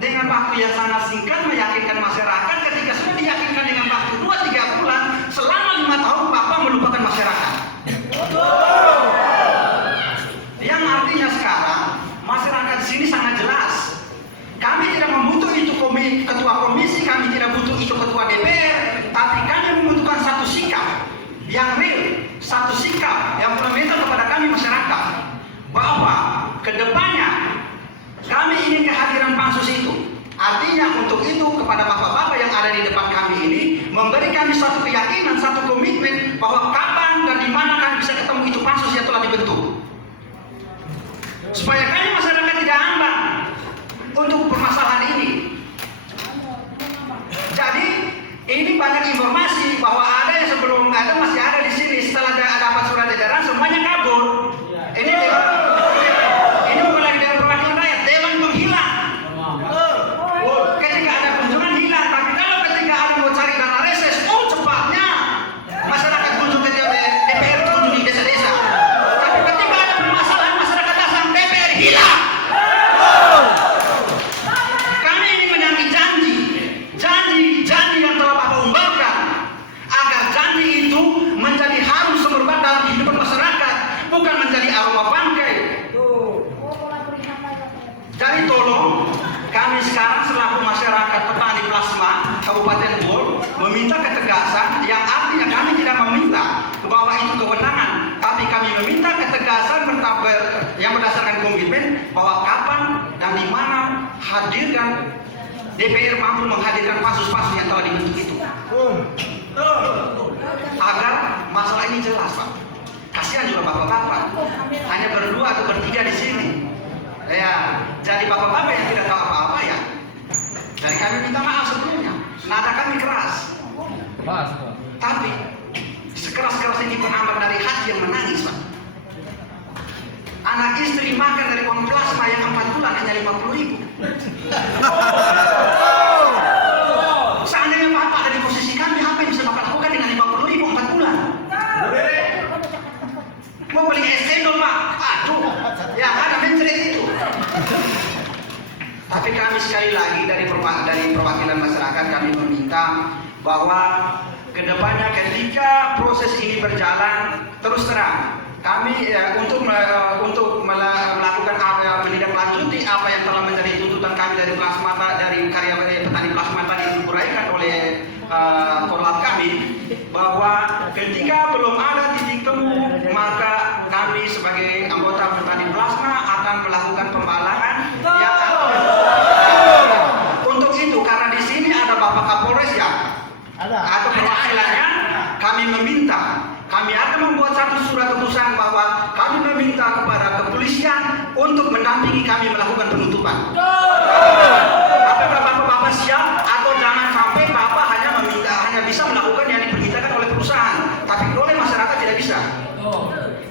Dengan waktu yang sangat singkat meyakinkan masyarakat, ketika sudah diyakinkan dengan waktu 2-3 bulan, selama 5 tahun bapak melupakan masyarakat. Yang artinya sekarang masyarakat di sini sangat jelas. Kami tidak membutuhkan itu ketua komisi, kami tidak butuh itu ketua DPR, tapi kami membutuhkan satu sikap yang real, satu sikap yang fundamental kepada kami masyarakat, bahwa kedepannya kami ingin kehadiran pansus itu. Artinya untuk itu kepada bapak-bapak yang ada di depan kami ini, memberi kami satu keyakinan, satu komitmen bahwa kapan dan di mana kami bisa ketemu itu pansus yang telah dibentuk, supaya kami masyarakat tidak ambang untuk permasalahan ini. Jadi ini banyak informasi bahwa ada yang sebelum ada masih ada di sini, setelah dapat surat edaran semuanya kabur. Ini bukan lagi dari perwakilan rakyat, dewan menghilang. Ketika ada kunjungan hilang, tapi kalau ketika ada mau cari dana reses, cepatnya masyarakat kunjung ke DPR, kunjung di desa-desa. Tapi ketika ada permasalahan masyarakat datang, DPR hilang. Kami ingin menanti janji yang telah Bapak umbarkan, agar janji itu menjadi harum semerbak dalam kehidupan masyarakat, bukan menjadi aroma bangkai. Jadi tolong kami sekarang selaku masyarakat petani plasma Kabupaten Bol meminta ketegasan, yang artinya kami tidak meminta bahwa itu kewenangan, tapi kami meminta ketegasan yang berdasarkan komitmen bahwa kapan dan di mana hadirkan DPR mampu menghadirkan pansus-pansus yang telah dibentuk itu, agar masalah ini jelas, Pak. Kasihan juga bapak-bapak hanya berdua atau bertiga di sini. Ya, jadi bapak-bapak yang tidak tahu apa-apa ya. Jadi kami minta maaf sebelumnya. Nada kami keras. Tapi sekeras-keras ini penambah dari hati yang menangis, Pak. Anak istri makan dari uang plasma yang 4 bulan hanya 50.000. bahwa kedepannya ketika proses ini berjalan, terus terang kami untuk melakukan menindaklanjuti apa yang telah menjadi tuntutan kami dari plasma, dari karya petani plasma tadi diuraikan oleh korlap kami, bahwa ketika belum ada titik temu, maka kami sebagai anggota petani plasma akan melakukan pembalakan yang untuk itu, karena di sini ada Bapak Kapolres ya, atau perwakilannya, kami meminta, kami akan membuat satu surat keputusan bahwa kami meminta kepada kepolisian untuk mendampingi kami melakukan penutupan. Apakah Bapak-Bapak siap, atau jangan sampai Bapak hanya bisa melakukan yang diperintahkan oleh perusahaan, tapi oleh masyarakat tidak bisa.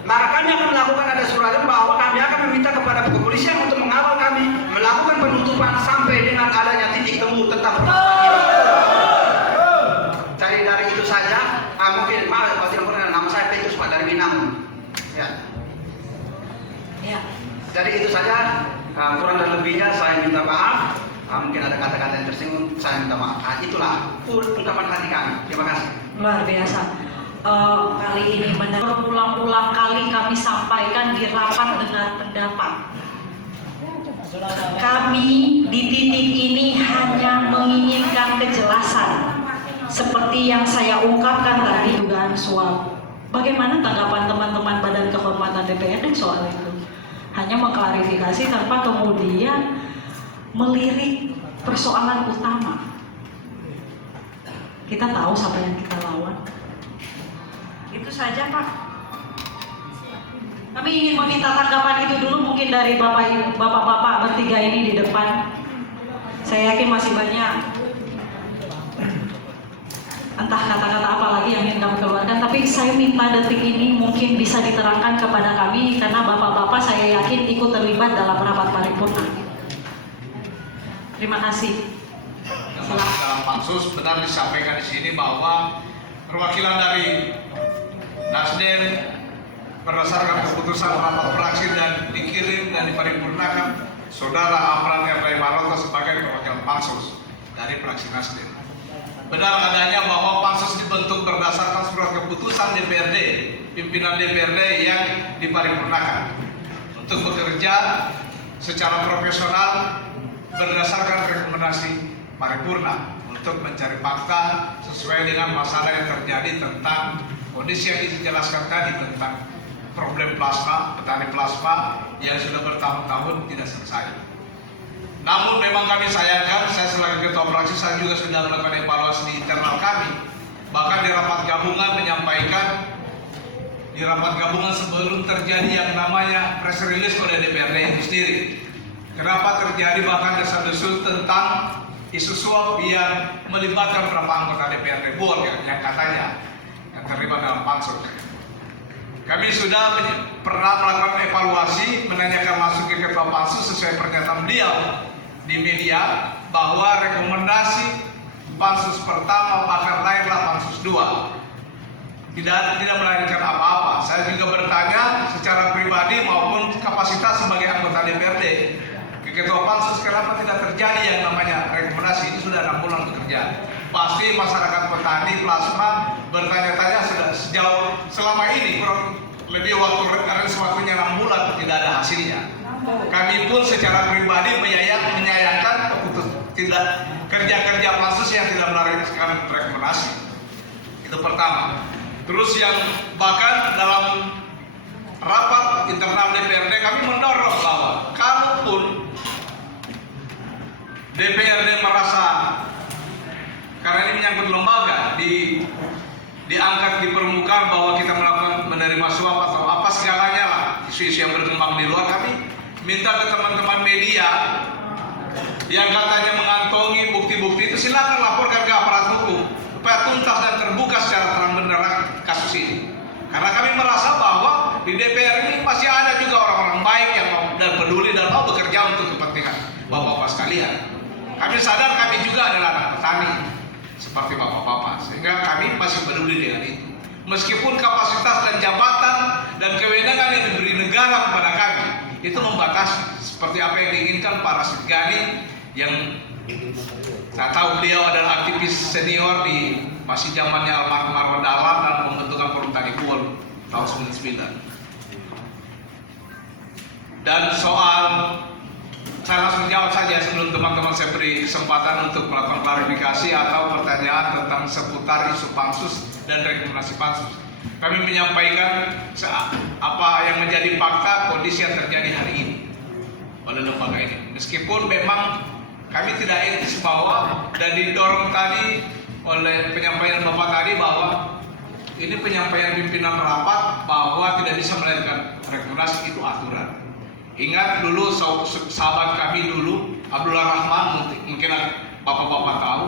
Maka kami akan melakukan ada surat bahwa kami akan meminta kepada kepolisian untuk mengawal kami melakukan penutupan sampai dengan adanya titik temu tentang permasalahan ini. Jadi dari itu saja, mungkin nama saya Petrus Pak dari Minang. Ya. Jadi itu saja, kurang dan lebihnya saya minta maaf. Mungkin ada kata-kata yang tersinggung, saya minta maaf. Itulah ungkapan hati kami. Terima kasih. Luar biasa. Kali ini berulang-ulang kali kami sampaikan di rapat dengar pendapat. Kami di titik ini hanya menginginkan kejelasan seperti yang saya ungkapkan tadi, dugaan suap. Bagaimana tanggapan teman-teman Badan Kehormatan DPRD soal itu? Hanya mengklarifikasi tanpa kemudian melirik persoalan utama. Kita tahu siapa yang kita lawan. Itu saja, Pak. Kami ingin meminta tanggapan itu dulu, mungkin dari bapak-bapak bertiga ini di depan. Saya yakin masih banyak entah kata-kata apa lagi yang ingin kami keluarkan, tapi saya minta detik ini mungkin bisa diterangkan kepada kami, karena bapak-bapak saya yakin ikut terlibat dalam rapat paripurna. Terima kasih. Dalam pansus benar disampaikan di sini bahwa perwakilan dari Nasdem berdasarkan keputusan rapat fraksi dan dikirim dan diparipurnakan Saudara Amran R. Maloto sebagai perwakilan pansus dari fraksi Nasdem. Benar adanya bahwa pansus dibentuk berdasarkan surat keputusan DPRD, pimpinan DPRD yang diparipurnakan untuk bekerja secara profesional berdasarkan rekomendasi paripurna untuk mencari fakta sesuai dengan masalah yang terjadi tentang kondisi yang dijelaskan tadi tentang problem plasma, petani plasma yang sudah bertahun-tahun tidak selesai. Namun memang kami sayangkan, saya sebagai ketua fraksi saya juga sudah melakukan evaluasi di internal kami. Bahkan di rapat gabungan menyampaikan, di rapat gabungan sebelum terjadi yang namanya press release oleh DPRD itu sendiri. Kenapa terjadi bahkan desas-desus tentang isu suap yang melibatkan beberapa anggota DPRD Bor yang katanya yang terlibat dalam pansus. Kami sudah pernah melakukan evaluasi, menanyakan masuk ke ketua pansus sesuai pernyataan beliau di media bahwa rekomendasi pansus pertama bakal lahirlah pansus 2. Tidak melahirkan apa-apa. Saya juga bertanya secara pribadi maupun kapasitas sebagai anggota DPRD ke ketua pansus, kenapa tidak terjadi yang namanya rekomendasi. Ini sudah 6 bulan bekerja. Pasti masyarakat petani plasma bertanya-tanya sudah sejauh selama ini kurang lebih waktunya 6 bulan tidak ada hasilnya. Kami pun secara pribadi menyayangkan tidak kerja-kerja pansus yang tidak melahirkan rekomendasi. Itu pertama. Terus yang bahkan dalam rapat internal DPRD kami mendorong bahwa kalaupun DPRD merasa karena ini menyangkut lembaga diangkat di permukaan bahwa kita menerima suap atau apa segalanya lah isu-isu yang berkembang di luar, kami minta ke teman-teman media yang katanya mengantongi bukti-bukti itu silakan laporkan ke aparat hukum supaya tuntas dan terbuka secara terang-benderang kasus ini. Karena kami merasa bahwa di DPR ini pasti ada juga orang-orang baik yang mau dan peduli dan mau bekerja untuk kepentingan bapak-bapak sekalian. Kami sadar kami juga adalah anak petani seperti bapak-bapak, sehingga kami masih peduli dengan itu. Meskipun kapasitas dan jabatan dan kewenangan yang diberi negara kepada kami itu membatasi seperti apa yang diinginkan Pak Rasid Ghani yang saya tahu beliau adalah aktif aktivis senior di masih zamannya almarhum Marwan Dahlan dan pembentukan Forum Tani Kuon tahun 99. Dan soal, saya langsung jawab saja sebelum teman-teman saya beri kesempatan untuk melakukan klarifikasi atau pertanyaan tentang seputar isu pansus dan rekomendasi pansus. Kami menyampaikan apa yang menjadi fakta kondisi yang terjadi hari ini oleh lembaga ini. Meskipun memang kami tidak etis bahwa dan didorong tadi oleh penyampaian Bapak tadi bahwa ini penyampaian pimpinan rapat bahwa tidak bisa melahirkan rekomendasi, itu aturan. Ingat dulu sahabat kami dulu Abdullah Rahman, mungkin bapak-bapak tahu,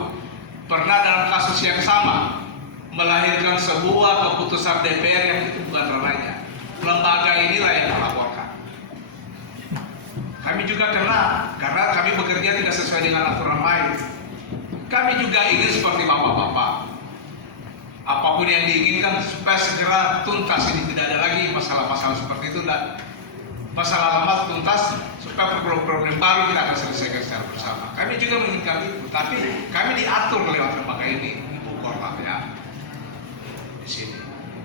pernah dalam kasus yang sama melahirkan sebuah keputusan DPR yang itu bukan ranahnya. Lembaga inilah yang melaporkan. Kami juga kena karena kami bekerja tidak sesuai dengan aturan main. Kami juga ingin seperti bapak-bapak, apapun yang diinginkan supaya segera tuntas, ini tidak ada lagi masalah-masalah seperti itu, dan masalah lama tuntas supaya problem-problem baru kita akan selesaikan secara bersama. Kami juga menginginkan itu, tapi kami diatur lewat lembaga ini, Bukorlap ya. Di sini.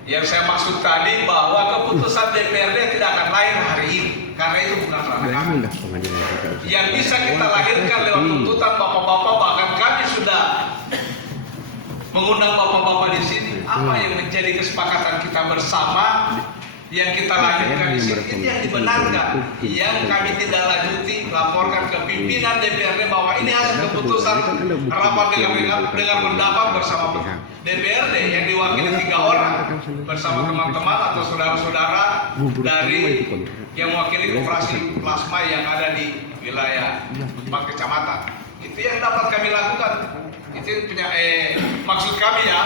Yang saya maksud tadi bahwa keputusan DPRD tidak akan lahir hari ini, karena itu bukan ranah kami. Yang bisa kita lahirkan lewat tuntutan bapak-bapak, bahkan kami sudah mengundang bapak-bapak di sini. Apa yang menjadi kesepakatan kita bersama yang kita lahirkan di sini, itu yang dibenarkan, yang kami tidak lanjuti, laporkan ke pimpinan DPRD bahwa ini hasil keputusan rapat dengan pendapat bersama DPRD yang diwakili 3 orang bersama teman-teman atau saudara-saudara dari yang mewakili koperasi plasma yang ada di wilayah 4 kecamatan. Itu yang dapat kami lakukan. Itu punya maksud kami ya,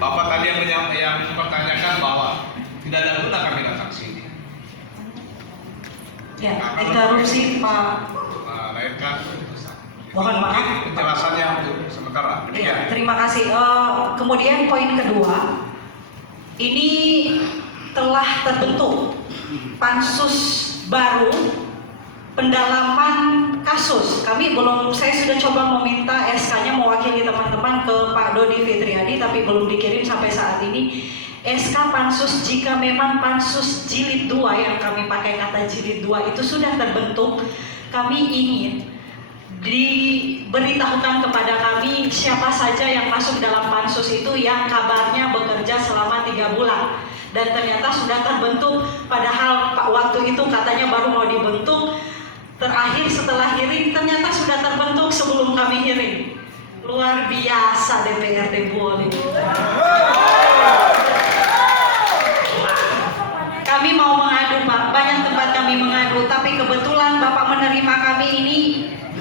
Bapak tadi yang mempertanyakan bahwa tidak ada guna kami datang sini. Ya, interupsi Pak. Lahirkan. Mohon maaf. Penjelasannya untuk sementara. Ya, terima kasih. Kemudian poin kedua, ini telah terbentuk pansus baru pendalaman kasus. Saya sudah coba meminta SK-nya mewakili teman-teman ke Pak Dodi Fitriadi, tapi belum dikirim sampai saat ini. SK pansus, jika memang pansus jilid 2, yang kami pakai kata jilid 2 itu sudah terbentuk, kami ingin diberitahukan kepada kami siapa saja yang masuk dalam pansus itu yang kabarnya bekerja selama 3 bulan. Dan ternyata sudah terbentuk, padahal waktu itu katanya baru mau dibentuk. Terakhir setelah hearing ternyata sudah terbentuk sebelum kami hearing. Luar biasa DPRD Buol ini. Kami mau mengadu Pak, banyak tempat kami mengadu, tapi kebetulan Bapak menerima kami ini,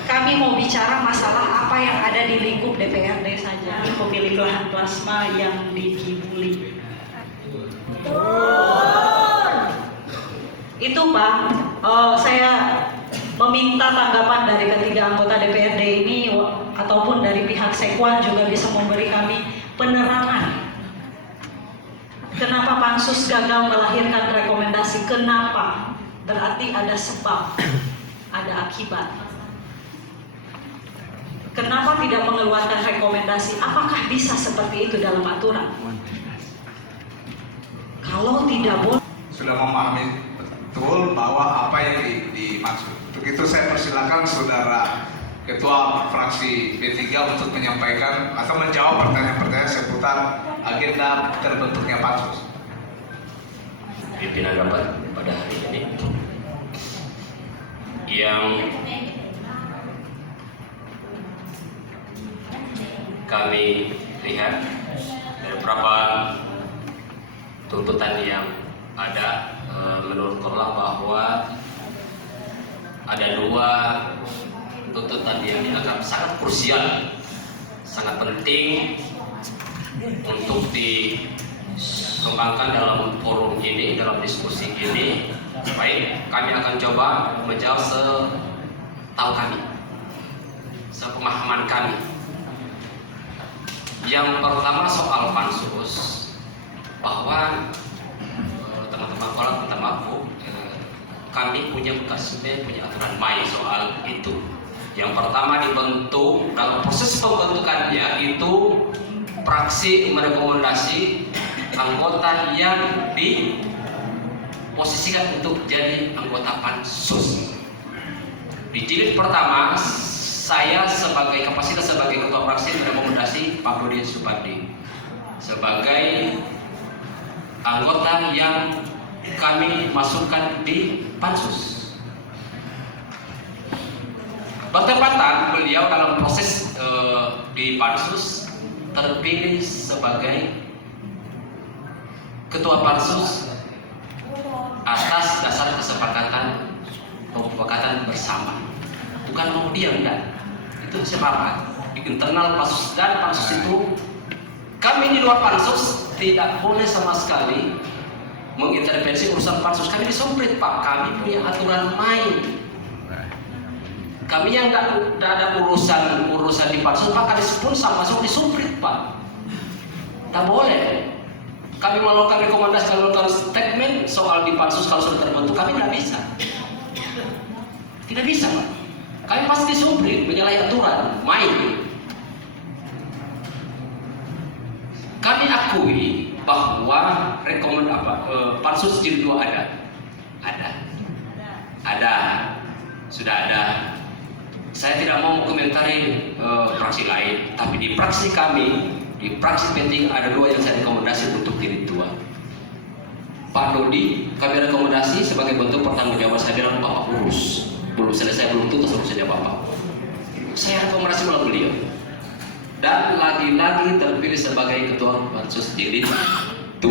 kami mau bicara masalah apa yang ada di lingkup DPRD saja, di pemilik lahan plasma yang dikibuli. Itu Pak, saya meminta tanggapan dari ketiga anggota DPRD ini ataupun dari pihak Sekwan juga bisa memberi kami penerangan. Kenapa pansus gagal melahirkan rekomendasi? Kenapa? Berarti ada sebab, ada akibat. Kenapa tidak mengeluarkan rekomendasi? Apakah bisa seperti itu dalam aturan? Kalau tidak boleh. Sudah memahami betul bahwa apa yang dimaksud. Untuk itu saya persilakan Saudara Ketua Fraksi P3 untuk menyampaikan atau menjawab pertanyaan-pertanyaan seputar agenda terbentuknya pansus. Pimpinan rapat pada hari ini yang kami lihat dari beberapa tuntutan yang ada, menurut Korlap bahwa ada 2 tuntutan yang dianggap sangat krusial, sangat penting untuk dikembangkan dalam forum ini, dalam diskusi ini. Baik, kami akan coba menjawab setahu kami, sepemahaman kami. Yang pertama soal pansus, bahwa teman-teman Korlap minta maaf, kami punya aturan main soal itu. Yang pertama dibentuk, dalam proses pembentukannya itu fraksi merekomendasi anggota yang diposisikan untuk jadi anggota pansus. Di jilid pertama, saya sebagai kapasitas sebagai ketua fraksi merekomendasi Pak Dodi Supandi sebagai anggota yang kami masukkan di pansus. Bertepatan beliau dalam proses di pansus terpilih sebagai ketua pansus atas dasar kesepakatan bersama, bukan mau diam, dan itu sepakat di internal pansus. Dan pansus itu kami di luar pansus tidak boleh sama sekali mengintervensi urusan pansus. Kami disemprit Pak, kami punya aturan main. Kami yang tidak ada urusan di pansus, Pak, kami pun sama masuk disumprit Pak. Tidak boleh. Kami melakukan rekomendasi, melakukan statement soal di pansus kalau sudah terbentuk, kami tidak bisa. Tidak bisa Pak. Kami pasti disumprit, menyalahi aturan main. Kami akui bahwa pansus jilid 2 ada, sudah ada. Saya tidak mau komentari fraksi lain, tapi di fraksi kami, di fraksi P3 ada 2 yang saya rekomendasi untuk jilid 2. Pak Dodi kami rekomendasi sebagai bentuk pertanggungjawaban. Saya bilang Bapak urus, belum selesai, belum tuntas urusannya Bapak. Saya rekomendasi melalui beliau. Dan lagi-lagi terpilih sebagai ketua pansus jilid 2.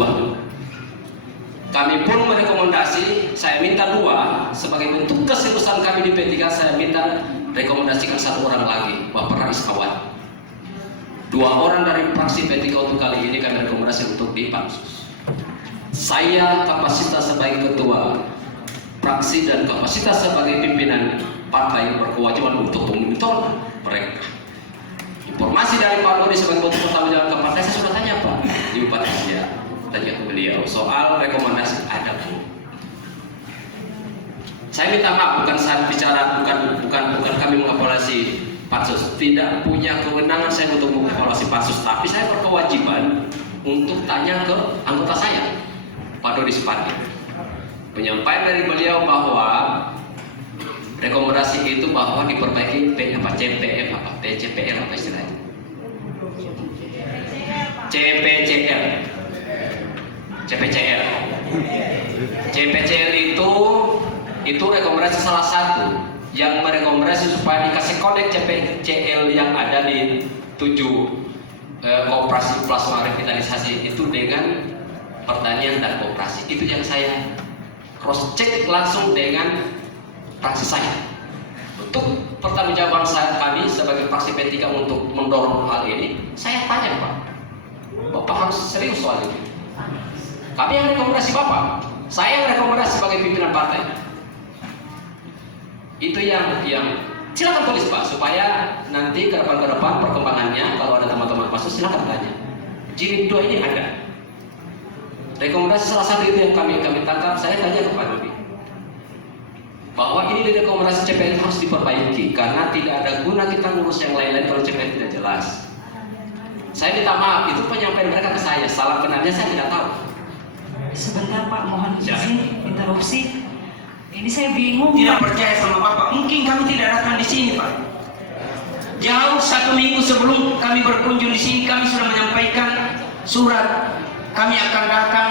Kami pun merekomendasi, saya minta 2 sebagai bentuk keseriusan kami di P3. Saya minta rekomendasikan 1 orang lagi, Bapak Rais Kawan. 2 orang dari fraksi P3 untuk kali ini kami rekomendasi untuk di pansus. Saya kapasitas sebagai ketua fraksi dan kapasitas sebagai pimpinan partai berkewajiban untuk memonitor mereka. Informasi dari Pak Dodi sebagai bentuk pertanggungjawaban ke partai, saya sudah tanya Pak di Bupati Asia, tanya ke beliau soal rekomendasi ada Bu. Saya minta maaf, bukan saya bicara, bukan kami mengevaluasi pansus, tidak punya kewenangan saya untuk mengevaluasi pansus, tapi saya berkewajiban untuk tanya ke anggota saya, Pak Dodi Supandi. Penyampaian dari beliau bahwa rekomendasi itu bahwa diperbaiki CPR apa istilahnya? CPCR itu rekomendasi salah satu yang merekomendasi supaya dikasih kodek CPCL yang ada di 7 koperasi plasma revitalisasi itu dengan pertanian dan koperasi. Itu yang saya cross check langsung dengan fraksi saya. Untuk pertanggungjawaban kami sebagai fraksi P3 untuk mendorong hal ini, saya tanya Pak, Bapak harus serius soal ini. Kami yang rekomendasi Bapak, saya yang rekomendasi sebagai pimpinan partai. Itu yang silakan tulis Pak, supaya nanti ke depan perkembangannya kalau ada teman-teman pansus silakan tanya. Jilid 2 ini ada. Rekomendasi salah satu itu yang kami tangkap, saya tanya ke Pak Dodi bahwa ini rekomendasi CPN harus diperbaiki karena tidak ada guna kita ngurus yang lain-lain kalau CPN tidak jelas. Saya minta maaf, itu penyampaian mereka ke saya, salah benarnya saya tidak tahu. Sebentar Pak, mohon izin interupsi. Ini saya bingung. Tidak percaya sama Bapak, mungkin kami tidak datang di sini Pak. Jauh 1 minggu sebelum kami berkunjung di sini, kami sudah menyampaikan surat. Kami akan datang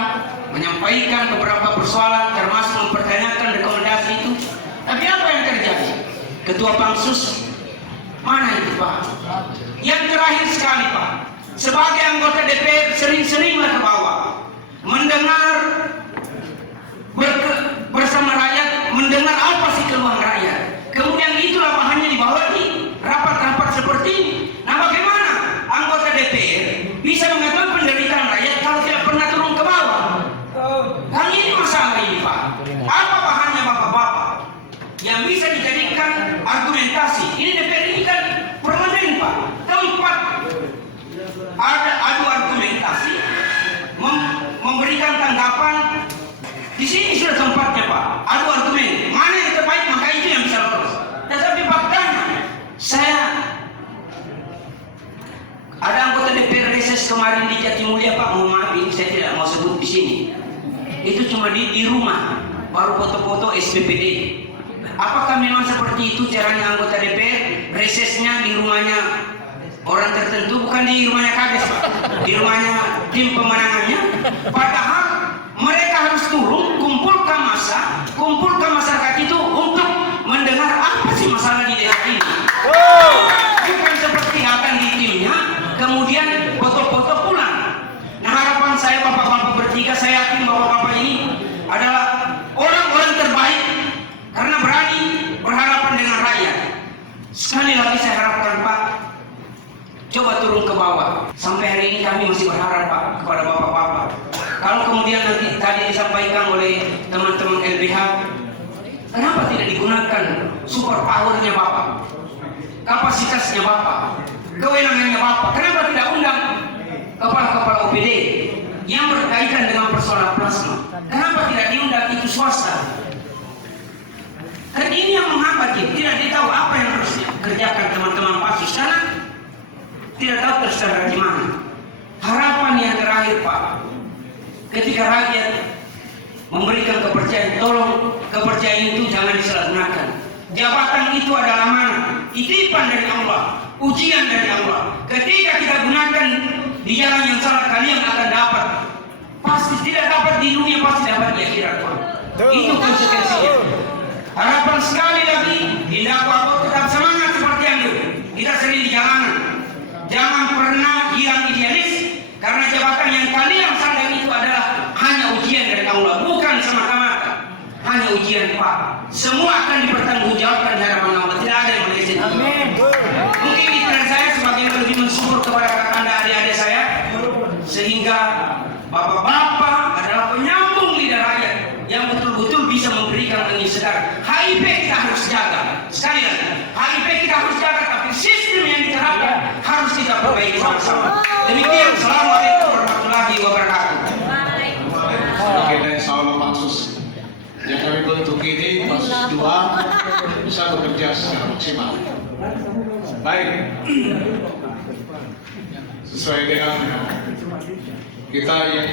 menyampaikan beberapa persoalan, termasuk mempertanyakan rekomendasi itu. Tapi apa yang terjadi? Ketua Pansus mana itu Pak? Yang terakhir sekali Pak, sebagai anggota DPR sering-seringlah ke bawah, mendengar bersama rakyat, mendengar apa sih keluhan rakyat. Kemudian itulah bahannya dibawa di rapat-rapat seperti ini. Nah, bagaimana anggota DPR bisa mengetahui penderitaan rakyat kalau tidak pernah turun ke bawah? Kan ini masalah ini Pak. Apa bahannya Bapak-Bapak yang bisa dijadikan argumentasi? Ini DPR ini kan permanen Pak, tempat ada adu argumentasi, memberikan tanggapan. Di sini sudah tempatnya Pak, adu argumen, mana yang terbaik maka itu yang bisa lolos. Tetapi faktanya, saya ada anggota DPR reses reses kemarin di Jatimulya Pak, mohon maaf ini saya tidak mau sebut di sini. Itu cuma di rumah, baru foto-foto SPPD. Apakah memang seperti itu caranya anggota DPR? Resesnya di rumahnya orang tertentu, bukan di rumahnya Kades Pak, di rumahnya tim pemenangannya. Padahal mereka harus turun, kumpulkan massa, kumpulkan masyarakat itu untuk mendengar apa sih masalah di daerah ini. Bukan seperti akan di timnya, kemudian foto-foto pulang. Nah, harapan saya bapak-bapak bertiga, saya yakin bapak-bapak ini adalah orang-orang terbaik karena berani berhadapan dengan rakyat. Sekali lagi saya harapkan Pak, coba turun ke bawah. Sampai hari ini kami masih berharap Pak kepada bapak-bapak. Kalau kemudian nanti tadi disampaikan oleh teman-teman LBH, kenapa tidak digunakan super powernya Bapak, kapasitasnya Bapak, kewenangannya Bapak? Kenapa tidak undang kepala-kepala OPD yang berkaitan dengan persoalan plasma? Kenapa tidak diundang itu swasta? Dan ini yang menghambat, tidak ditahu apa yang harus dikerjakan teman-teman Pansus karena tidak tahu terus terang gimana. Harapan yang terakhir Pak, ketika rakyat memberikan kepercayaan, tolong kepercayaan itu jangan disalahgunakan. Jabatan itu adalah mana? Titipan dari Allah, ujian dari Allah. Ketika kita gunakan di jalan yang salah, kalian akan dapat. Pasti tidak dapat di dunia, pasti dapat di akhirat Pak. Itu konsekuensinya. Harapan sekali lagi, didakwa tetap semangat seperti yang dulu. Kita sering di jalanan. Jangan pernah hilang idealis, karena jabatan yang kalian sandang itu adalah hanya ujian dari Allah, bukan semata-mata hanya ujian Pak. Semua akan dipertanggungjawabkan di hadapan Allah, tidak ada yang meleset. Mungkin pikiran saya sebagai lebih mensyukur kepada kakanda adik-adik saya, sehingga bapak-bapak adalah penyambung lidah rakyat yang betul-betul bisa memberikan angin segar. HIP kita harus jaga. Sekali lagi, HIP kita harus jaga, tapi sistem yang diterapkan harus kita perbaiki sama-sama. Demikian, Assalamualaikum warahmatullahi wabarakatuh. Agenda insya Allah Pansus yang kami bentuk ini, Pansus 2, bisa bekerja secara maksimal. Baik, sesuai dengan kita yang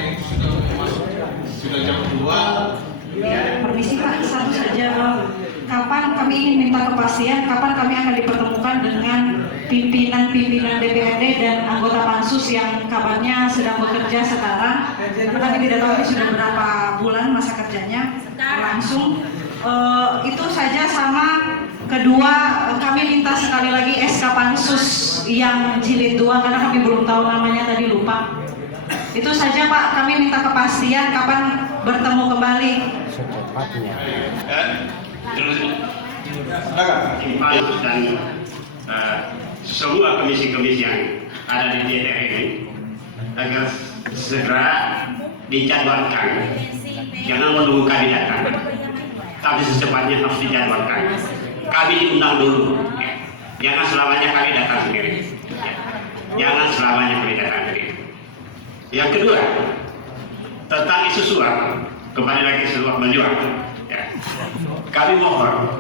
sudah jam 2. Permisi Pak, satu saja. Kapan kami ingin minta kepastian, kapan kami akan dipertemukan dengan pimpinan-pimpinan DPRD dan anggota Pansus yang kabarnya sedang bekerja sekarang. Karena kami tidak tahu ini sudah berapa bulan masa kerjanya langsung. Itu saja. Sama kedua, kami minta sekali lagi SK Pansus yang jilid 2 karena kami belum tahu namanya, tadi lupa. Itu saja Pak, kami minta kepastian kapan bertemu kembali. Pansus dan semua komisi-komisi yang ada di DPR ini agar segera dijadwalkan, jangan menunggu kami datang, tapi secepatnya harus dijadwalkan. Kami diundang dulu, jangan selamanya kami datang sendiri, jangan selamanya kami datang sendiri. Yang kedua, tentang isu suap, kembali lagi suap menjual. Kami mohon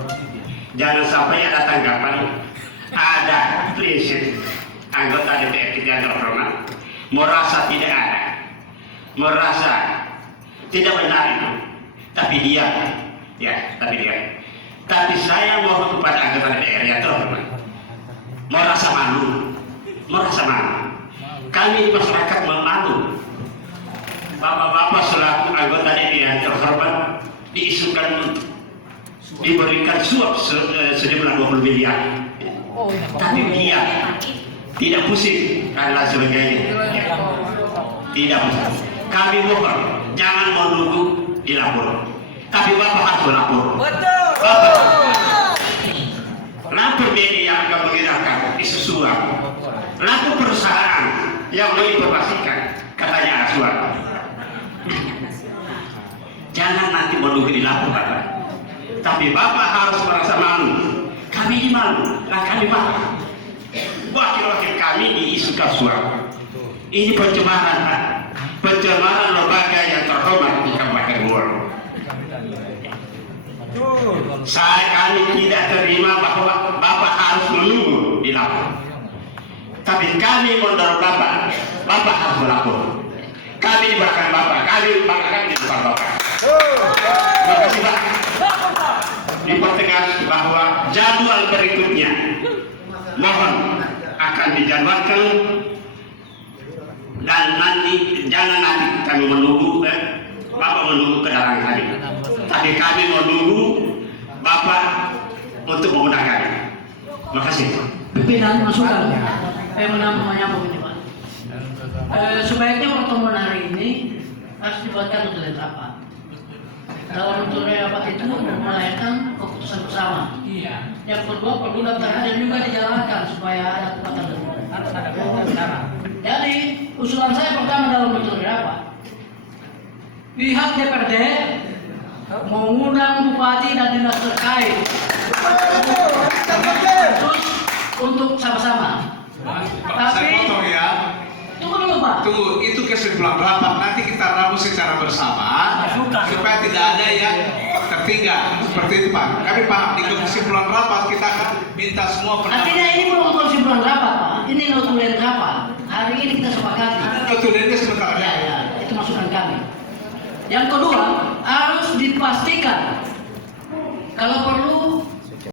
jangan sampai ada tanggapan, ada prinsip anggota DPR kita terhormat merasa tidak ada, merasa tidak benar itu, tapi dia, tapi saya mohon kepada anggota DPR yang terhormat merasa malu. Kami masyarakat malu. Bapak-bapak selaku anggota DPR yang terhormat diisukan diberikan suap sejumlah 20 miliar, tapi dia tidak pusing karena sebagainya, tidak pusing. Kami mohon jangan menunggu dilapor, tapi Bapak harus melapor. Bapak lapor media yang akan mengedarkan isu suap, lapor perusahaan yang menginformasikan katanya ada suap. Jangan nanti menunggu dilapor Bapak. Tapi Bapak harus merasa malu. Kami ini malu, kami paham. Wakil-wakil kami diisukan suap. Ini pencemaran, Pak. Pencemaran lembaga yang terhormat di Kabupaten Muaro. Kami tidak terima bahwa Bapak harus menunggu dilapor. Tapi kami mendorong Bapak Bapak harus melapor. Kami di belakang Bapak, kami di depan Bapak. Terima kasih Pak. Dipertegas bahwa jadwal berikutnya mohon akan dijadwalkan, dan nanti jangan nanti kami menunggu Bapak menunggu kedatangan kami, tapi kami menunggu Bapak untuk menggunakan. Terima kasih. Pimpinan masukan menambahnya begini Pak. Sebaiknya pertemuan hari ini harus dibuatkan untuk rapat. Dalam bentuk rapat itu melahirkan keputusan bersama. Iya. Yang kedua perlu daftar dan juga dijalankan supaya ada kekuatan hukum. Harus ada kebenaran. Jadi usulan saya pertama dalam bentuk rapat, pihak DPRD mengundang bupati dan dinas terkait terus untuk sama-sama. Saya potong ya. Tunggu dulu Pak. Tunggu, itu kesimpulan rapat. Nanti kita ramu secara bersama supaya tidak ada yang tertinggal. Seperti itu Pak. Kami paham di kesimpulan rapat kita akan minta semua pendapat. Artinya ini belum kesimpulan rapat Pak. Ini notulen rapat. Hari ini kita sepakati. Notulennya sebentar Ya, ya. ya, itu masukan kami. Yang kedua harus dipastikan kalau perlu